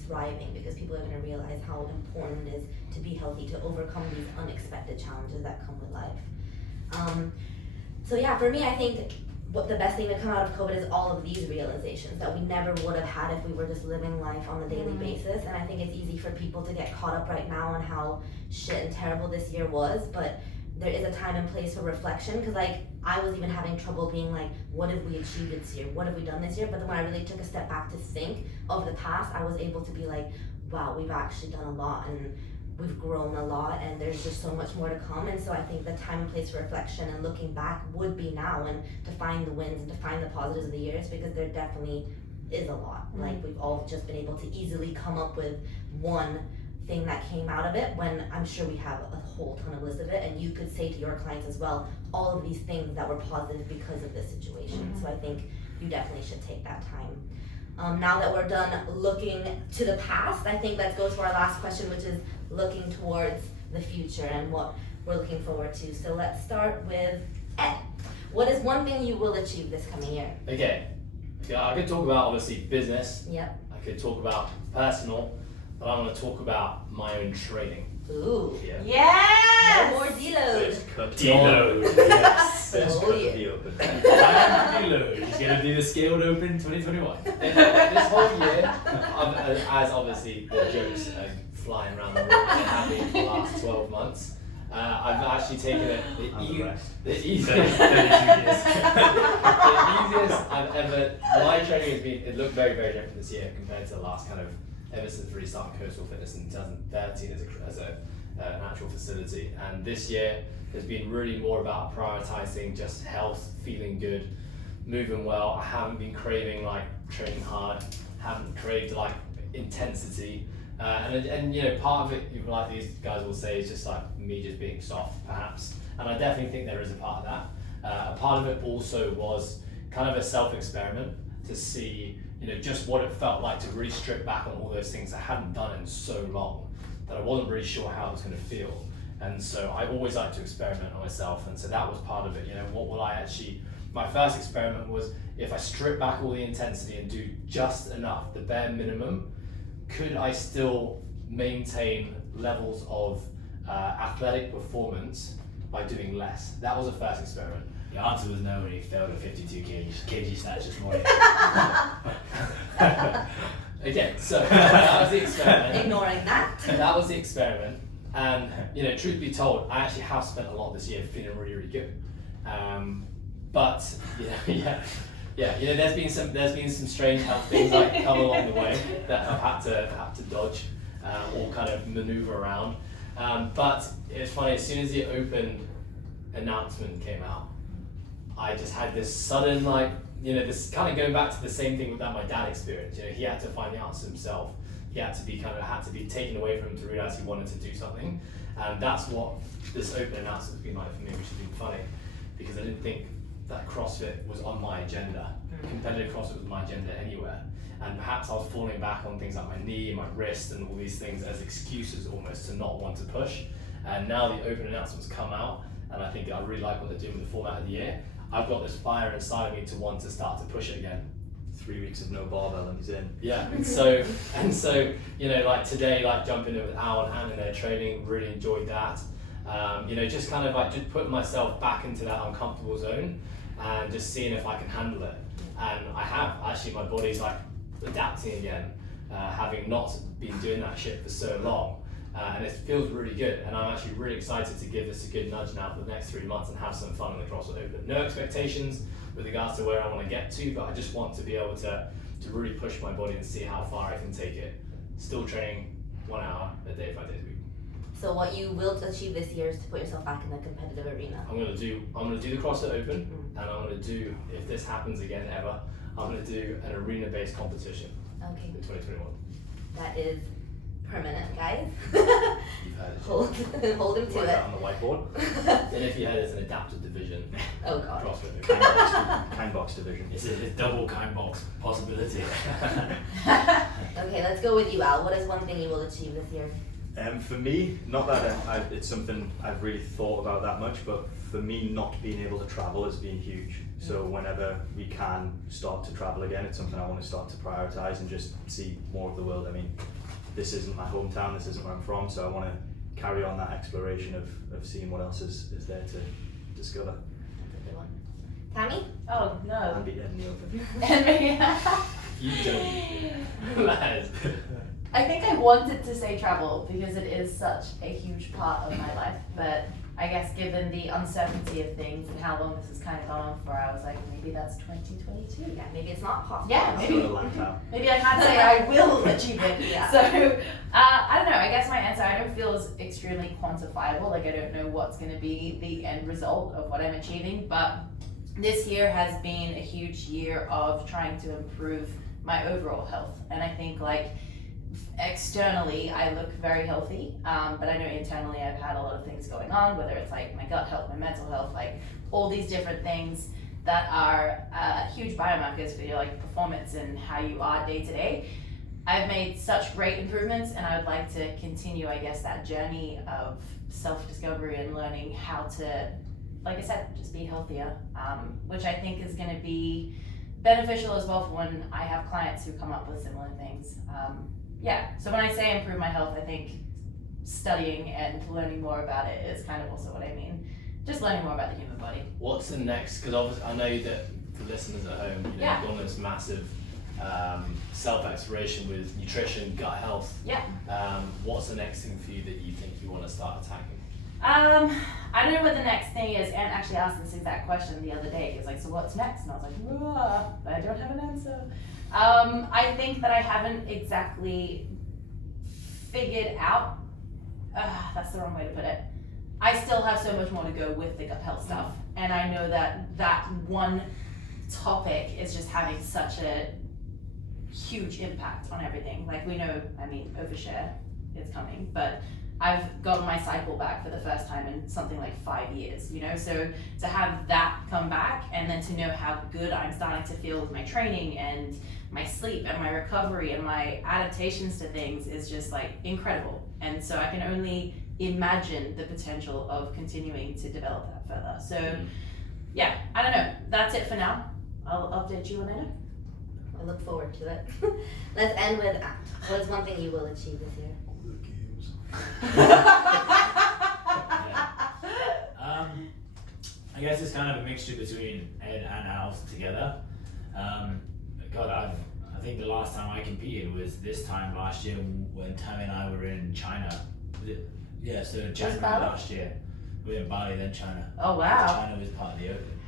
thriving because people are going to realize how important it is to be healthy, to overcome these unexpected challenges that come with life. For me, I think what the best thing to come out of COVID is all of these realizations that we never would have had if we were just living life on a daily basis. And I think it's easy for people to get caught up right now on how shit and terrible this year was, but there is a time and place for reflection, because I was even having trouble being what have we achieved this year? What have we done this year? But then when I really took a step back to think of the past, I was able to be wow, we've actually done a lot, and we've grown a lot and there's just so much more to come, and so I think the time and place for reflection and looking back would be now, and to find the wins and to find the positives of the years, because there definitely is a lot. Like, we've all just been able to easily come up with one thing that came out of it, when I'm sure we have a whole ton of lists of it, and you could say to your clients as well, all of these things that were positive because of this situation. So I think you definitely should take that time. Now that we're done looking to the past, I think let's go to our last question, which is looking towards the future and what we're looking forward to. So let's start with Ed. What is one thing you will achieve this coming year? Okay. Yeah, I could talk about obviously business. Yep. I could talk about personal, but I'm going to talk about my own training. Ooh. Yeah. Yes! No more deload. First cut. Deload. Yes. First Oh, cut yeah. of the open. Deload. He's gonna do the Scaled Open 2021. This whole year, as obviously the jokes are flying around the room and have been for the last 12 months, I've actually taken it the easiest I've ever. My training has been. It looked very, very different this year compared to the last kind of ever since really starting Coastal Fitness in 2013 as an actual facility, and this year has been really more about prioritizing just health, feeling good, moving well. I haven't been craving like training hard, haven't craved like intensity, and you know, part of it, like these guys will say, is just like me just being soft perhaps, and I definitely think there is a part of that. A part of it also was kind of a self-experiment to see, you know, just what it felt like to really strip back on all those things I hadn't done in so long that I wasn't really sure how I was going to feel. And so I always like to experiment on myself, and so that was part of it. You know, what will I actually, my first experiment was, if I strip back all the intensity and do just enough, the bare minimum, could I still maintain levels of athletic performance by doing less? That was the first experiment. The answer was no when he failed a 52 kg snatch this morning. Okay, so that was the experiment. Ignoring that. That was the experiment, and you know, truth be told, I actually have spent a lot this year feeling really, really good. But you know, you know, there's been some strange health things like come along the way that I've had to dodge or kind of maneuver around. But it's funny, as soon as the open announcement came out, I just had this sudden, like, you know, this kind of going back to the same thing that my dad experienced. You know, he had to find the answer himself. He had to be taken away from him to realize he wanted to do something, and that's what this open announcement has been like for me, which has been funny, because I didn't think that CrossFit was on my agenda. Competitive CrossFit was my agenda anywhere, and perhaps I was falling back on things like my knee, my wrist, and all these things as excuses almost to not want to push. And now the open announcements come out, and I think I really like what they're doing with the format of the year. I've got this fire inside of me to want to start to push it again. 3 weeks of no barbell and he's in. Yeah, and so you know, like today, like jumping in with Al and Hannah in their training, really enjoyed that. You know, just kind of like just putting myself back into that uncomfortable zone and just seeing if I can handle it. And I have actually, my body's like adapting again, having not been doing that shit for so long. And it feels really good, and I'm actually really excited to give this a good nudge now for the next 3 months and have some fun in the CrossFit Open. No expectations with regards to where I want to get to, but I just want to be able to really push my body and see how far I can take it. Still training 1 hour a day, 5 days a week. So what you will achieve this year is to put yourself back in the competitive arena. I'm gonna do the CrossFit Open, and I'm gonna do, if this happens again ever, I'm gonna do an arena-based competition Okay, in 2021. that is permanent, guys. You've heard it. Hold him to Write it. that on the whiteboard. And if you had it as an adaptive division, Oh god. CrossFit. Kind box division. It's a double kind box possibility. Okay, let's go with you, Al. What is one thing you will achieve this year? For me, not that it's something I've really thought about that much, but for me, not being able to travel has been huge. So whenever we can start to travel again, it's something I want to start to prioritize and just see more of the world. I mean, this isn't my hometown, this isn't where I'm from, so I want to carry on that exploration of seeing what else is there to discover. That's a good one. Tammy? Oh no. And be in the open. And me. You don't. That is. I think I wanted to say travel because it is such a huge part of my life, but I guess given the uncertainty of things and how long this has kind of gone on for, I was like, maybe that's 2022. Yeah, maybe it's not possible. Yeah, maybe. Sort of like that. Maybe I can't say I will achieve it. Yeah. So, I don't know. I guess my answer, I don't feel is extremely quantifiable. Like, I don't know what's going to be the end result of what I'm achieving. But this year has been a huge year of trying to improve my overall health. And I think, like, externally, I look very healthy. But I know internally I've had a lot of things going on, whether it's like my gut health, my mental health, like all these different things that are huge biomarkers for your like performance and how you are day to day. I've made such great improvements, and I would like to continue, I guess, that journey of self-discovery and learning how to, like I said, just be healthier, which I think is going to be beneficial as well for when I have clients who come up with similar things. So when I say improve my health, I think studying and learning more about it is kind of also what I mean. Just learning more about the human body. What's the next? Because obviously I know that for listeners at home, you've done this massive self-exploration with nutrition, gut health. Yeah. What's the next thing for you that you think you want to start attacking? I don't know what the next thing is, and actually asked this exact question the other day. He was like, so what's next? And I was like, but I don't have an answer. I think that I haven't exactly figured out, that's the wrong way to put it. I still have so much more to go with the gut health stuff. And I know that that one topic is just having such a huge impact on everything. Like we know, I mean, overshare is coming, but I've gotten my cycle back for the first time in something like 5 years, you know? So to have that come back and then to know how good I'm starting to feel with my training and my sleep and my recovery and my adaptations to things is just like incredible. And so I can only imagine the potential of continuing to develop that further. So yeah, I don't know. That's it for now. I'll update you when I know. I look forward to it. Let's end with what's one thing you will achieve this year? I guess it's kind of a mixture between Ed and Alex together. I think the last time I competed was this time last year when Tammi and I were in China. Yeah, so January last year. We were in Bali, then China. Oh wow. China was part of the Open.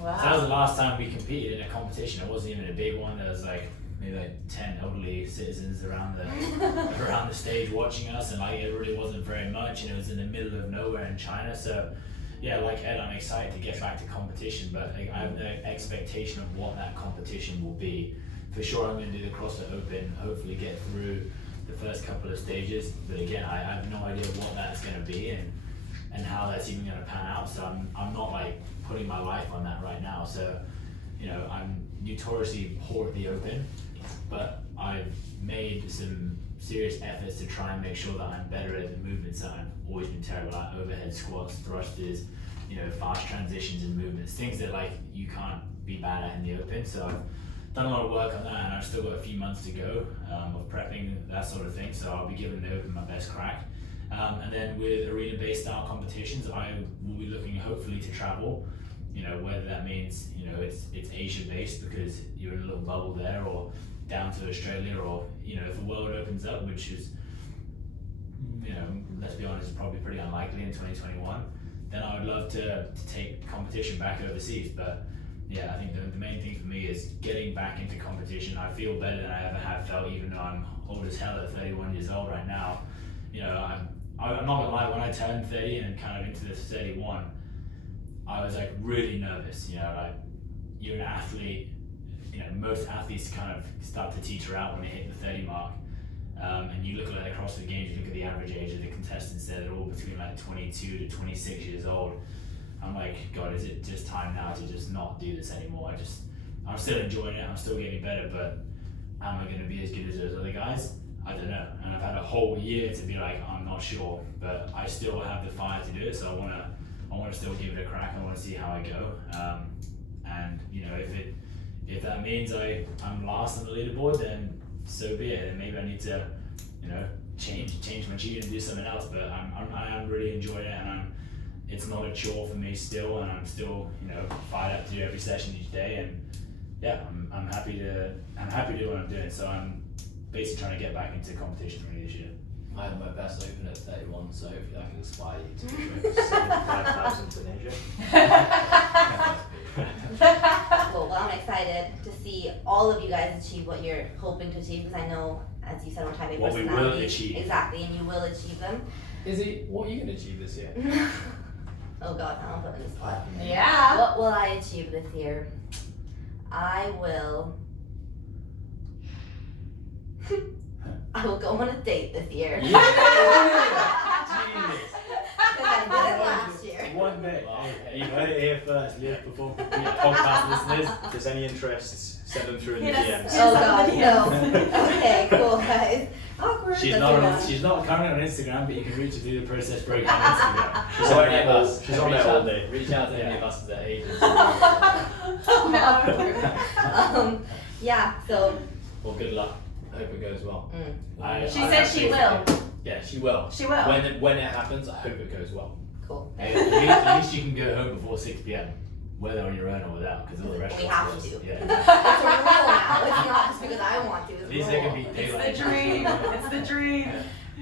Wow. So that was the last time we competed in a competition. It wasn't even a big one. There was like maybe like 10 elderly citizens around the stage watching us, and like it really wasn't very much, and it was in the middle of nowhere in China. So yeah, like Ed, I'm excited to get back to competition, but I have no expectation of what that competition will be. For sure, I'm going to do the CrossFit Open, hopefully get through the first couple of stages, but again, I have no idea what that's going to be and how that's even going to pan out. So I'm not like putting my life on that right now. So, you know, I'm notoriously poor at the Open, but I've made some serious efforts to try and make sure that I'm better at the movements that I've always been terrible at: overhead squats, thrusters, you know, fast transitions and movements, things that like you can't be bad at in the Open. So I've done a lot of work on that, and I've still got a few months to go of prepping, that sort of thing. So I'll be giving the Open my best crack. And then with arena-based style competitions, I will be looking hopefully to travel. You know, whether that means, you know, it's Asia-based because you're in a little bubble there, or down to Australia, or, you know, if the world opens up, which is, you know, let's be honest, is probably pretty unlikely in 2021, then I would love to take competition back overseas. But yeah, I think the main thing for me is getting back into competition. I feel better than I ever have felt, even though I'm old as hell at 31 years old right now. You know, I'm not gonna lie, when I turned 30 and kind of into this 31, I was like really nervous. You know, like you're an athlete, you know, most athletes kind of start to teeter out when they hit the 30 mark. And you look at the CrossFit Games, you look at the average age of the contestants there, they're all between like 22 to 26 years old. I'm like, God, is it just time now to just not do this anymore? I'm still enjoying it, I'm still getting better, but am I going to be as good as those other guys? I don't know. And I've had a whole year to be like, I'm not sure, but I still have the fire to do it. So I want to still give it a crack. I want to see how I go. And you know, if that means I'm last on the leaderboard, then so be it. And maybe I need to, you know, change my cheat and do something else. But I am really enjoying it, and it's not a chore for me still, and I'm still, you know, fired up to do every session each day. And yeah, I'm happy to do what I'm doing. So I'm basically trying to get back into competition really this year. I had my best open at 31, so hopefully I can inspire you to do 75,000 in Asia. Well, I'm excited to see all of you guys achieve what you're hoping to achieve, because I know, as you said, we're type A What we will personality. achieve. Exactly, and you will achieve them. Izzy, what are you going to achieve this year? Oh God, now I'm put in the spot. Yeah. What will I achieve this year? I will go on a date this year. Yeah. Because I did it last year. One day. Well, You heard it here first. Live before podcast listeners. If there's any interest, send them through in the Hit us. DMs. Oh God, Somebody no. else. Okay, cool guys. Awkward. She's but not you're on, done. she's not currently on Instagram, but you can reach her through the process break on Instagram. She's So on any any of of us- us. she's on there all day. Reach out to any of us as their agents. Yeah, so Well, good luck. I hope it goes well. She said she will. Yeah, she will. She will. When it happens, I hope it goes well. cool. Hey, at least you can go home before 6 p.m. Whether on your own or without, because all the rest We of have us. to. Yeah. It's a rule now. It's not just because I want to. It's At a least it can rule. be daylight. It's the dream. It's the dream.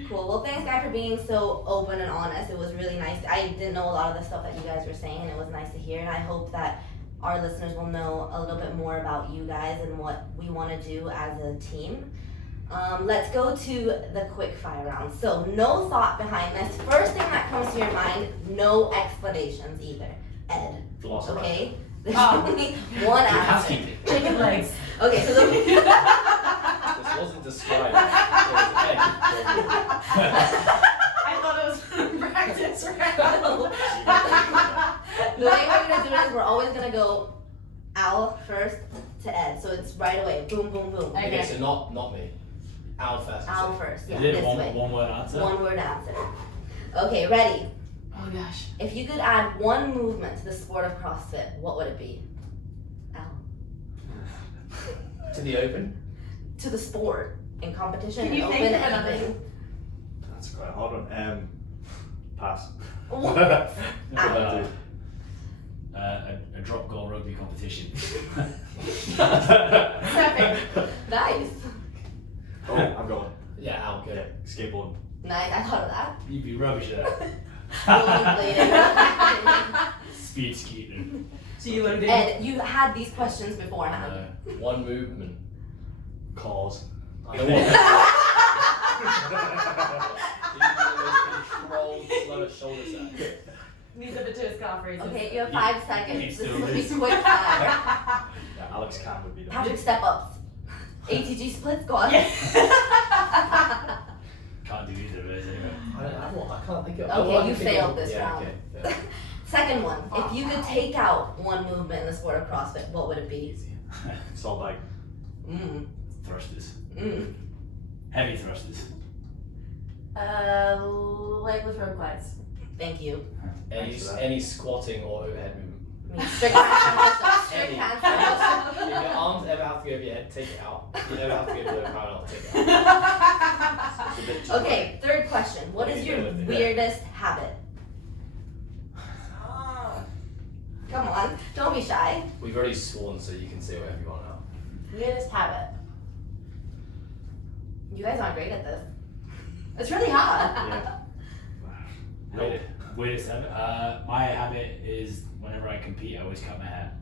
Cool. Well, thanks, guys, for being so open and honest. It was really nice. I didn't know a lot of the stuff that you guys were saying, and it was nice to hear. And I hope that our listeners will know a little bit more about you guys and what we want to do as a team. Let's go to the quick fire round. So, no thought behind this. First thing that comes to your mind, no explanations either. Ed. Velociraptor. Okay? There's Oh. only one answer. Housekeeping. Chicken legs. Okay, so the, This wasn't described. It was Ed. I thought it was practice round. the way we're gonna do it is we're always gonna go Al first to Ed. So it's right away. Boom, boom, boom. Okay. Okay, so not me. Al first. Al first. Yeah, Is it this way. one word answer? One word answer. Okay, ready? Oh gosh. If you could add one movement to the sport of CrossFit, what would it be? Al. To the open. To the sport in competition, Can you in think open, of another? anything. That's quite a hard one. Pass. What? A drop goal rugby competition. Stepping. Nice. Oh, I'm going. Yeah, Al, good. Yeah, skateboard. Nice. I thought of that. You'd be rubbish at that. Rollerblading. Speed skating. G-loading. Ed, you had these questions beforehand. One movement. Cause. I know what. Controlled, slow shoulder set. These are the two scarf raises. Okay, you have You- 5 you seconds. need This to will be raise. quick fire. Yeah, Alex Cam would be the Patrick step ups. ATG split squat. Can't do either of those anyway. I can't think of. Okay, I can you think failed of- this yeah, round. Okay. Second one. If you could take out one movement in the sport of CrossFit, what would it be? Salt bag. Thrusters. Heavy thrusters. Leg with road glides. Thank you. Any squatting or overhead movement. I mean, strict handstand. Strict Any. handstand. If your arms ever have to go over your head, take it out. If you ever have to go below parallel, take it out. It's a bit too Okay, third question. What is your weirdest habit? Come on, don't be shy. We've already sworn, so you can say whatever you want now. Weirdest habit. You guys aren't great at this. It's really hard. Yeah. Weirdest habit. My habit is whenever I compete, I always cut my hair.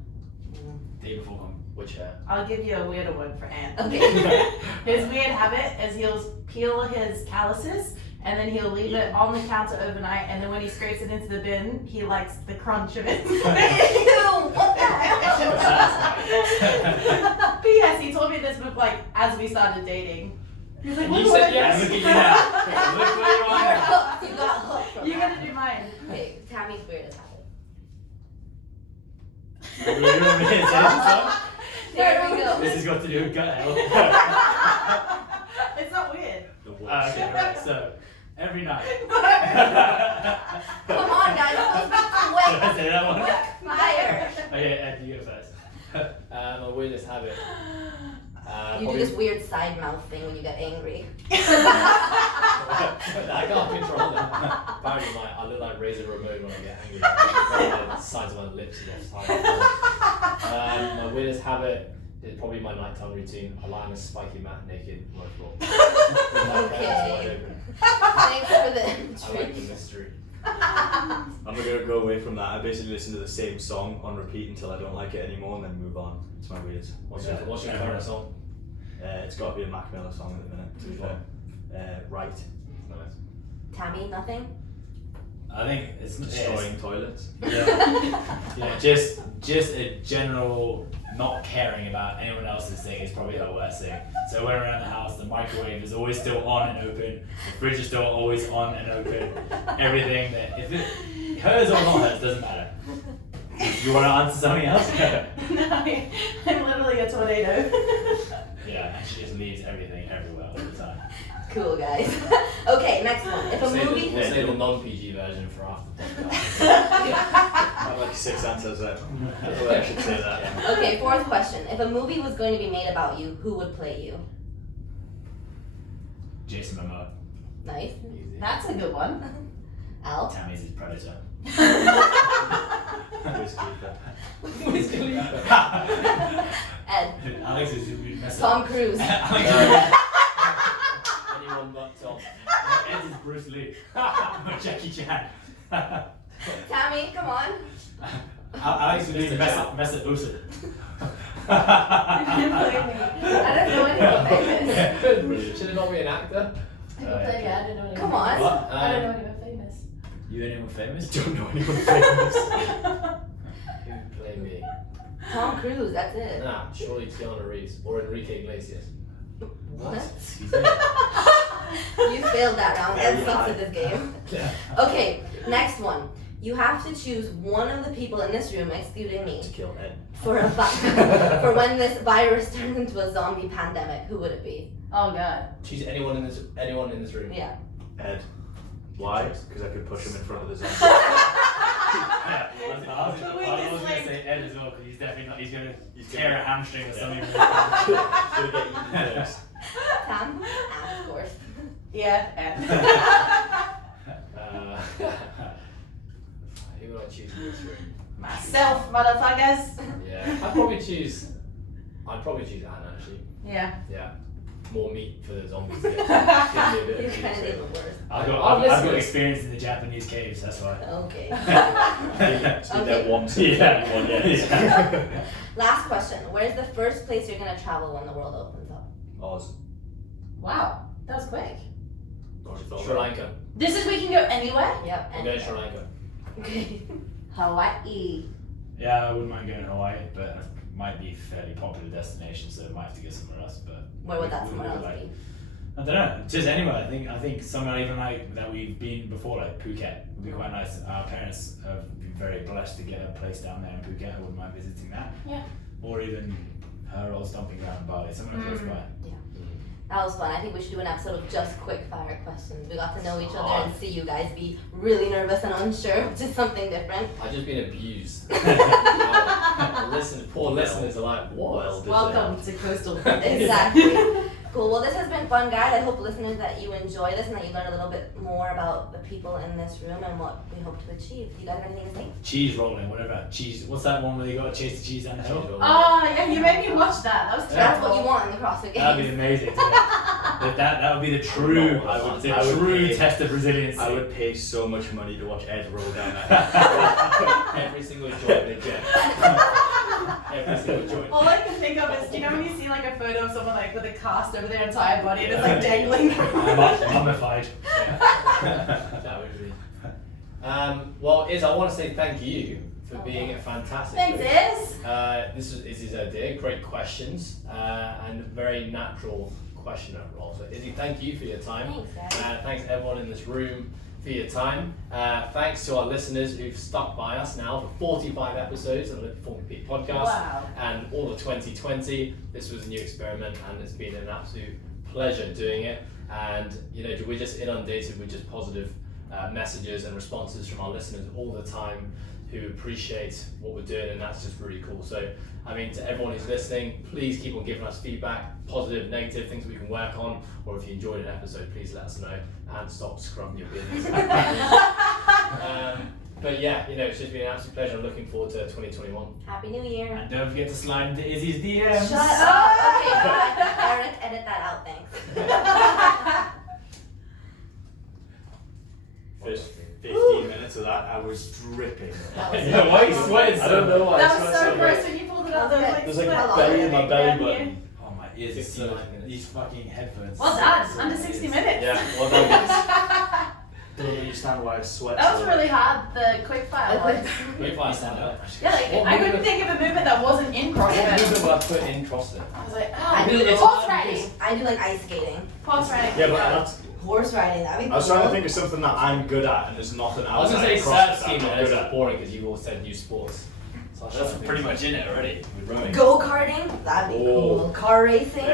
Day before Which hair? I'll give you a weirder one for Ant. Okay. His weird habit is he'll peel his calluses and then he'll leave it on the counter overnight, and then when he scrapes it into the bin, he likes the crunch of it. Ew, what the hell? P.S. He told me this with as we started dating. He's like, You "What said do I yes. do?" Look at you now. Look where you are You're now. hooked. You got hooked from You that. gotta do mine. Okay, Tammy's weirdest habit. You want me to say something? There we go. This has got to do with gut health. It's not weird. The worst. Okay, right, so every night. Come on, guys. It's supposed to be Should I quick. say that one? Quick fire. Okay, Ed, you go first. My weirdest habit. You do this weird side mouth thing when you get angry. I can't control them. Apparently, I look like Razor Ramon when I get angry. The sides of my lips are off. My weirdest habit It's probably my nighttime routine. I lie on a spiky mat naked on my floor. Okay. Thanks for the I like the mystery. I'm gonna go away from that. I basically listen to the same song on repeat until I don't like it anymore and then move on. It's my weird. What's your current song? It's got to be a Mac Miller song at the minute, to be fair. Right. Nice. Tammy, nothing? I think it's Destroying toilets. Yeah, just a general not caring about anyone else's thing is probably her worst thing. So when we're around the house, the microwave is always still on and open. The fridge is still always on and open. Everything that if it hers or not hers doesn't matter. You want to answer something else? No, I'm literally a tornado. Yeah, and she just leaves everything everywhere all the time. Cool, guys. Okay, next one. If a movie... We'll say the non-PG version for after the podcast. I have like 6 answers there. I should say that. Yeah. Okay, 4th question. If a movie was going to be made about you, who would play you? Jason Momoa. Nice. Easy. That's a good one. Al? Tammy's his predator. Wiz Khalifa. Ed? Alex is who mess Tom Cruise? Anyone but Tom. Ed is Bruce Lee. Jackie Chan. Tammy, come on. Alex would be Mesut Ozil. I don't know anyone famous. Should it not be an actor? I don't know anyone. Come on. What? I don't know anyone famous. You anyone famous? Don't know anyone famous. Who would play me? Tom Cruise, that's it. Nah, surely Keanu Reeves or Enrique Iglesias. What? He's dead. You failed that round. Ed Very sucks high. at this game. Yeah. Okay, next one. You have to choose one of the people in this room, excluding me, To kill Ed. for for when this virus turns into a zombie pandemic. Who would it be? Oh god. Choose anyone in this room. Yeah. Ed. Why? Because I could push him in front of the zombie. Yeah, I was going to say Ed as well because he's definitely not. He's going to tear a hamstring or something. Gonna get eaten first. Tam? Ah, of course. Yeah, Ed. Who would I choose in this room? Myself, motherfuckers. Yeah, I'd probably choose Anne actually. Yeah. Yeah. More meat for the zombies to get. Give me a bit You're of kind of meat. the worst. I've Oh, got listen. experience in the Japanese caves. That's why. Okay. So that one Yeah. one yes. Last question. Where's the first place you're gonna travel when the world opens up? Oz. Wow, that was quick. Sri Lanka. This is we can go anywhere. Yep. I'm going to Sri Lanka. Okay. Hawaii. Yeah, I wouldn't mind going to Hawaii, but it might be a fairly popular destination, so I might have to go somewhere else. But Where would that we somewhere would else like- be? I don't know. Just anywhere. I think somewhere even like that we've been before, like Phuket, would be quite nice. Our parents have been very blessed to get a place down there in Phuket. I wouldn't mind visiting that. Yeah. Or even her old stomping ground in Bali, somewhere close by. That was fun. I think we should do an episode of just quick fire questions. We got to know each other and see you guys be really nervous and unsure, which is something different. I've just been abused. Poor listeners are like, what? Welcome to Coastal. Exactly. Cool. Well, this has been fun, guys. I hope listeners that you enjoy this and that you learn a little bit more about the people in this room and what we hope to achieve. Do you guys have anything to say? Cheese rolling, whatever. Cheese. What's that one where you got to chase the cheese down the hill? Oh, yeah, you made me watch that. That was terrible. That's what you want in the CrossFit That'd be Games. amazing. That would be the true, I would true pay- test of resiliency. I would pay so much money to watch Ed roll down that. Every single joint in the gym. Every single joint. All I can think of is, do you know when you see like a photo of someone like with a cast over their entire body and it's like dangling? Mummified. That would be. Well, Iz, I want to say thank you for being a fantastic Thanks, coach. Iz. This was Izzy's idea. Great questions and very natural questioner role. So, Izzy, thank you for your time. Thanks, guys. Thanks everyone in this room for your time. Thanks to our listeners who've stuck by us now for 45 episodes of the Performing Peak podcast. Wow. And all of 2020. This was a new experiment and it's been an absolute pleasure doing it. And you know, we're just inundated with just positive messages and responses from our listeners all the time who appreciate what we're doing, and that's just really cool. So, I mean, to everyone who's listening, please keep on giving us feedback, positive, negative, things we can work on, or if you enjoyed an episode, please let us know and stop scrubbing your beards. But yeah, it's just been an absolute pleasure. I'm looking forward to 2021. Happy New Year. And don't forget to slide into Izzy's DMs. Shut up. Okay, bye. Eric, edit that out, thanks. First 15 minutes of that, I was dripping. Yeah, why are you sweating I don't know why. I That sweat was so much. gross when you pulled it out. There was like There's like sweat How belly long? in my belly button. Oh my ears, 69 minutes. these fucking headphones. Well done. Under 60 minutes. Yeah, well done, guys. Don't understand why I sweat. That was so really hard. The quick fire one. Great fire stand up. Yeah, like What I couldn't movement- think of a movement that wasn't in What CrossFit. movement would I put in CrossFit? I was like, I oh, do It's horse hard riding. because- I do like ice skating. Horse riding. Yeah, but that's, Horse riding, that'd be I was trying to cool. think of something that I'm good at, and there's nothing I was outside going to of say CrossFit surf that ski, I'm but not that's good just at. boring because you've all said new sports. So I was trying That's to think pretty of- much in it already with rowing. Go karting, that'd be Oh. cool. Car racing.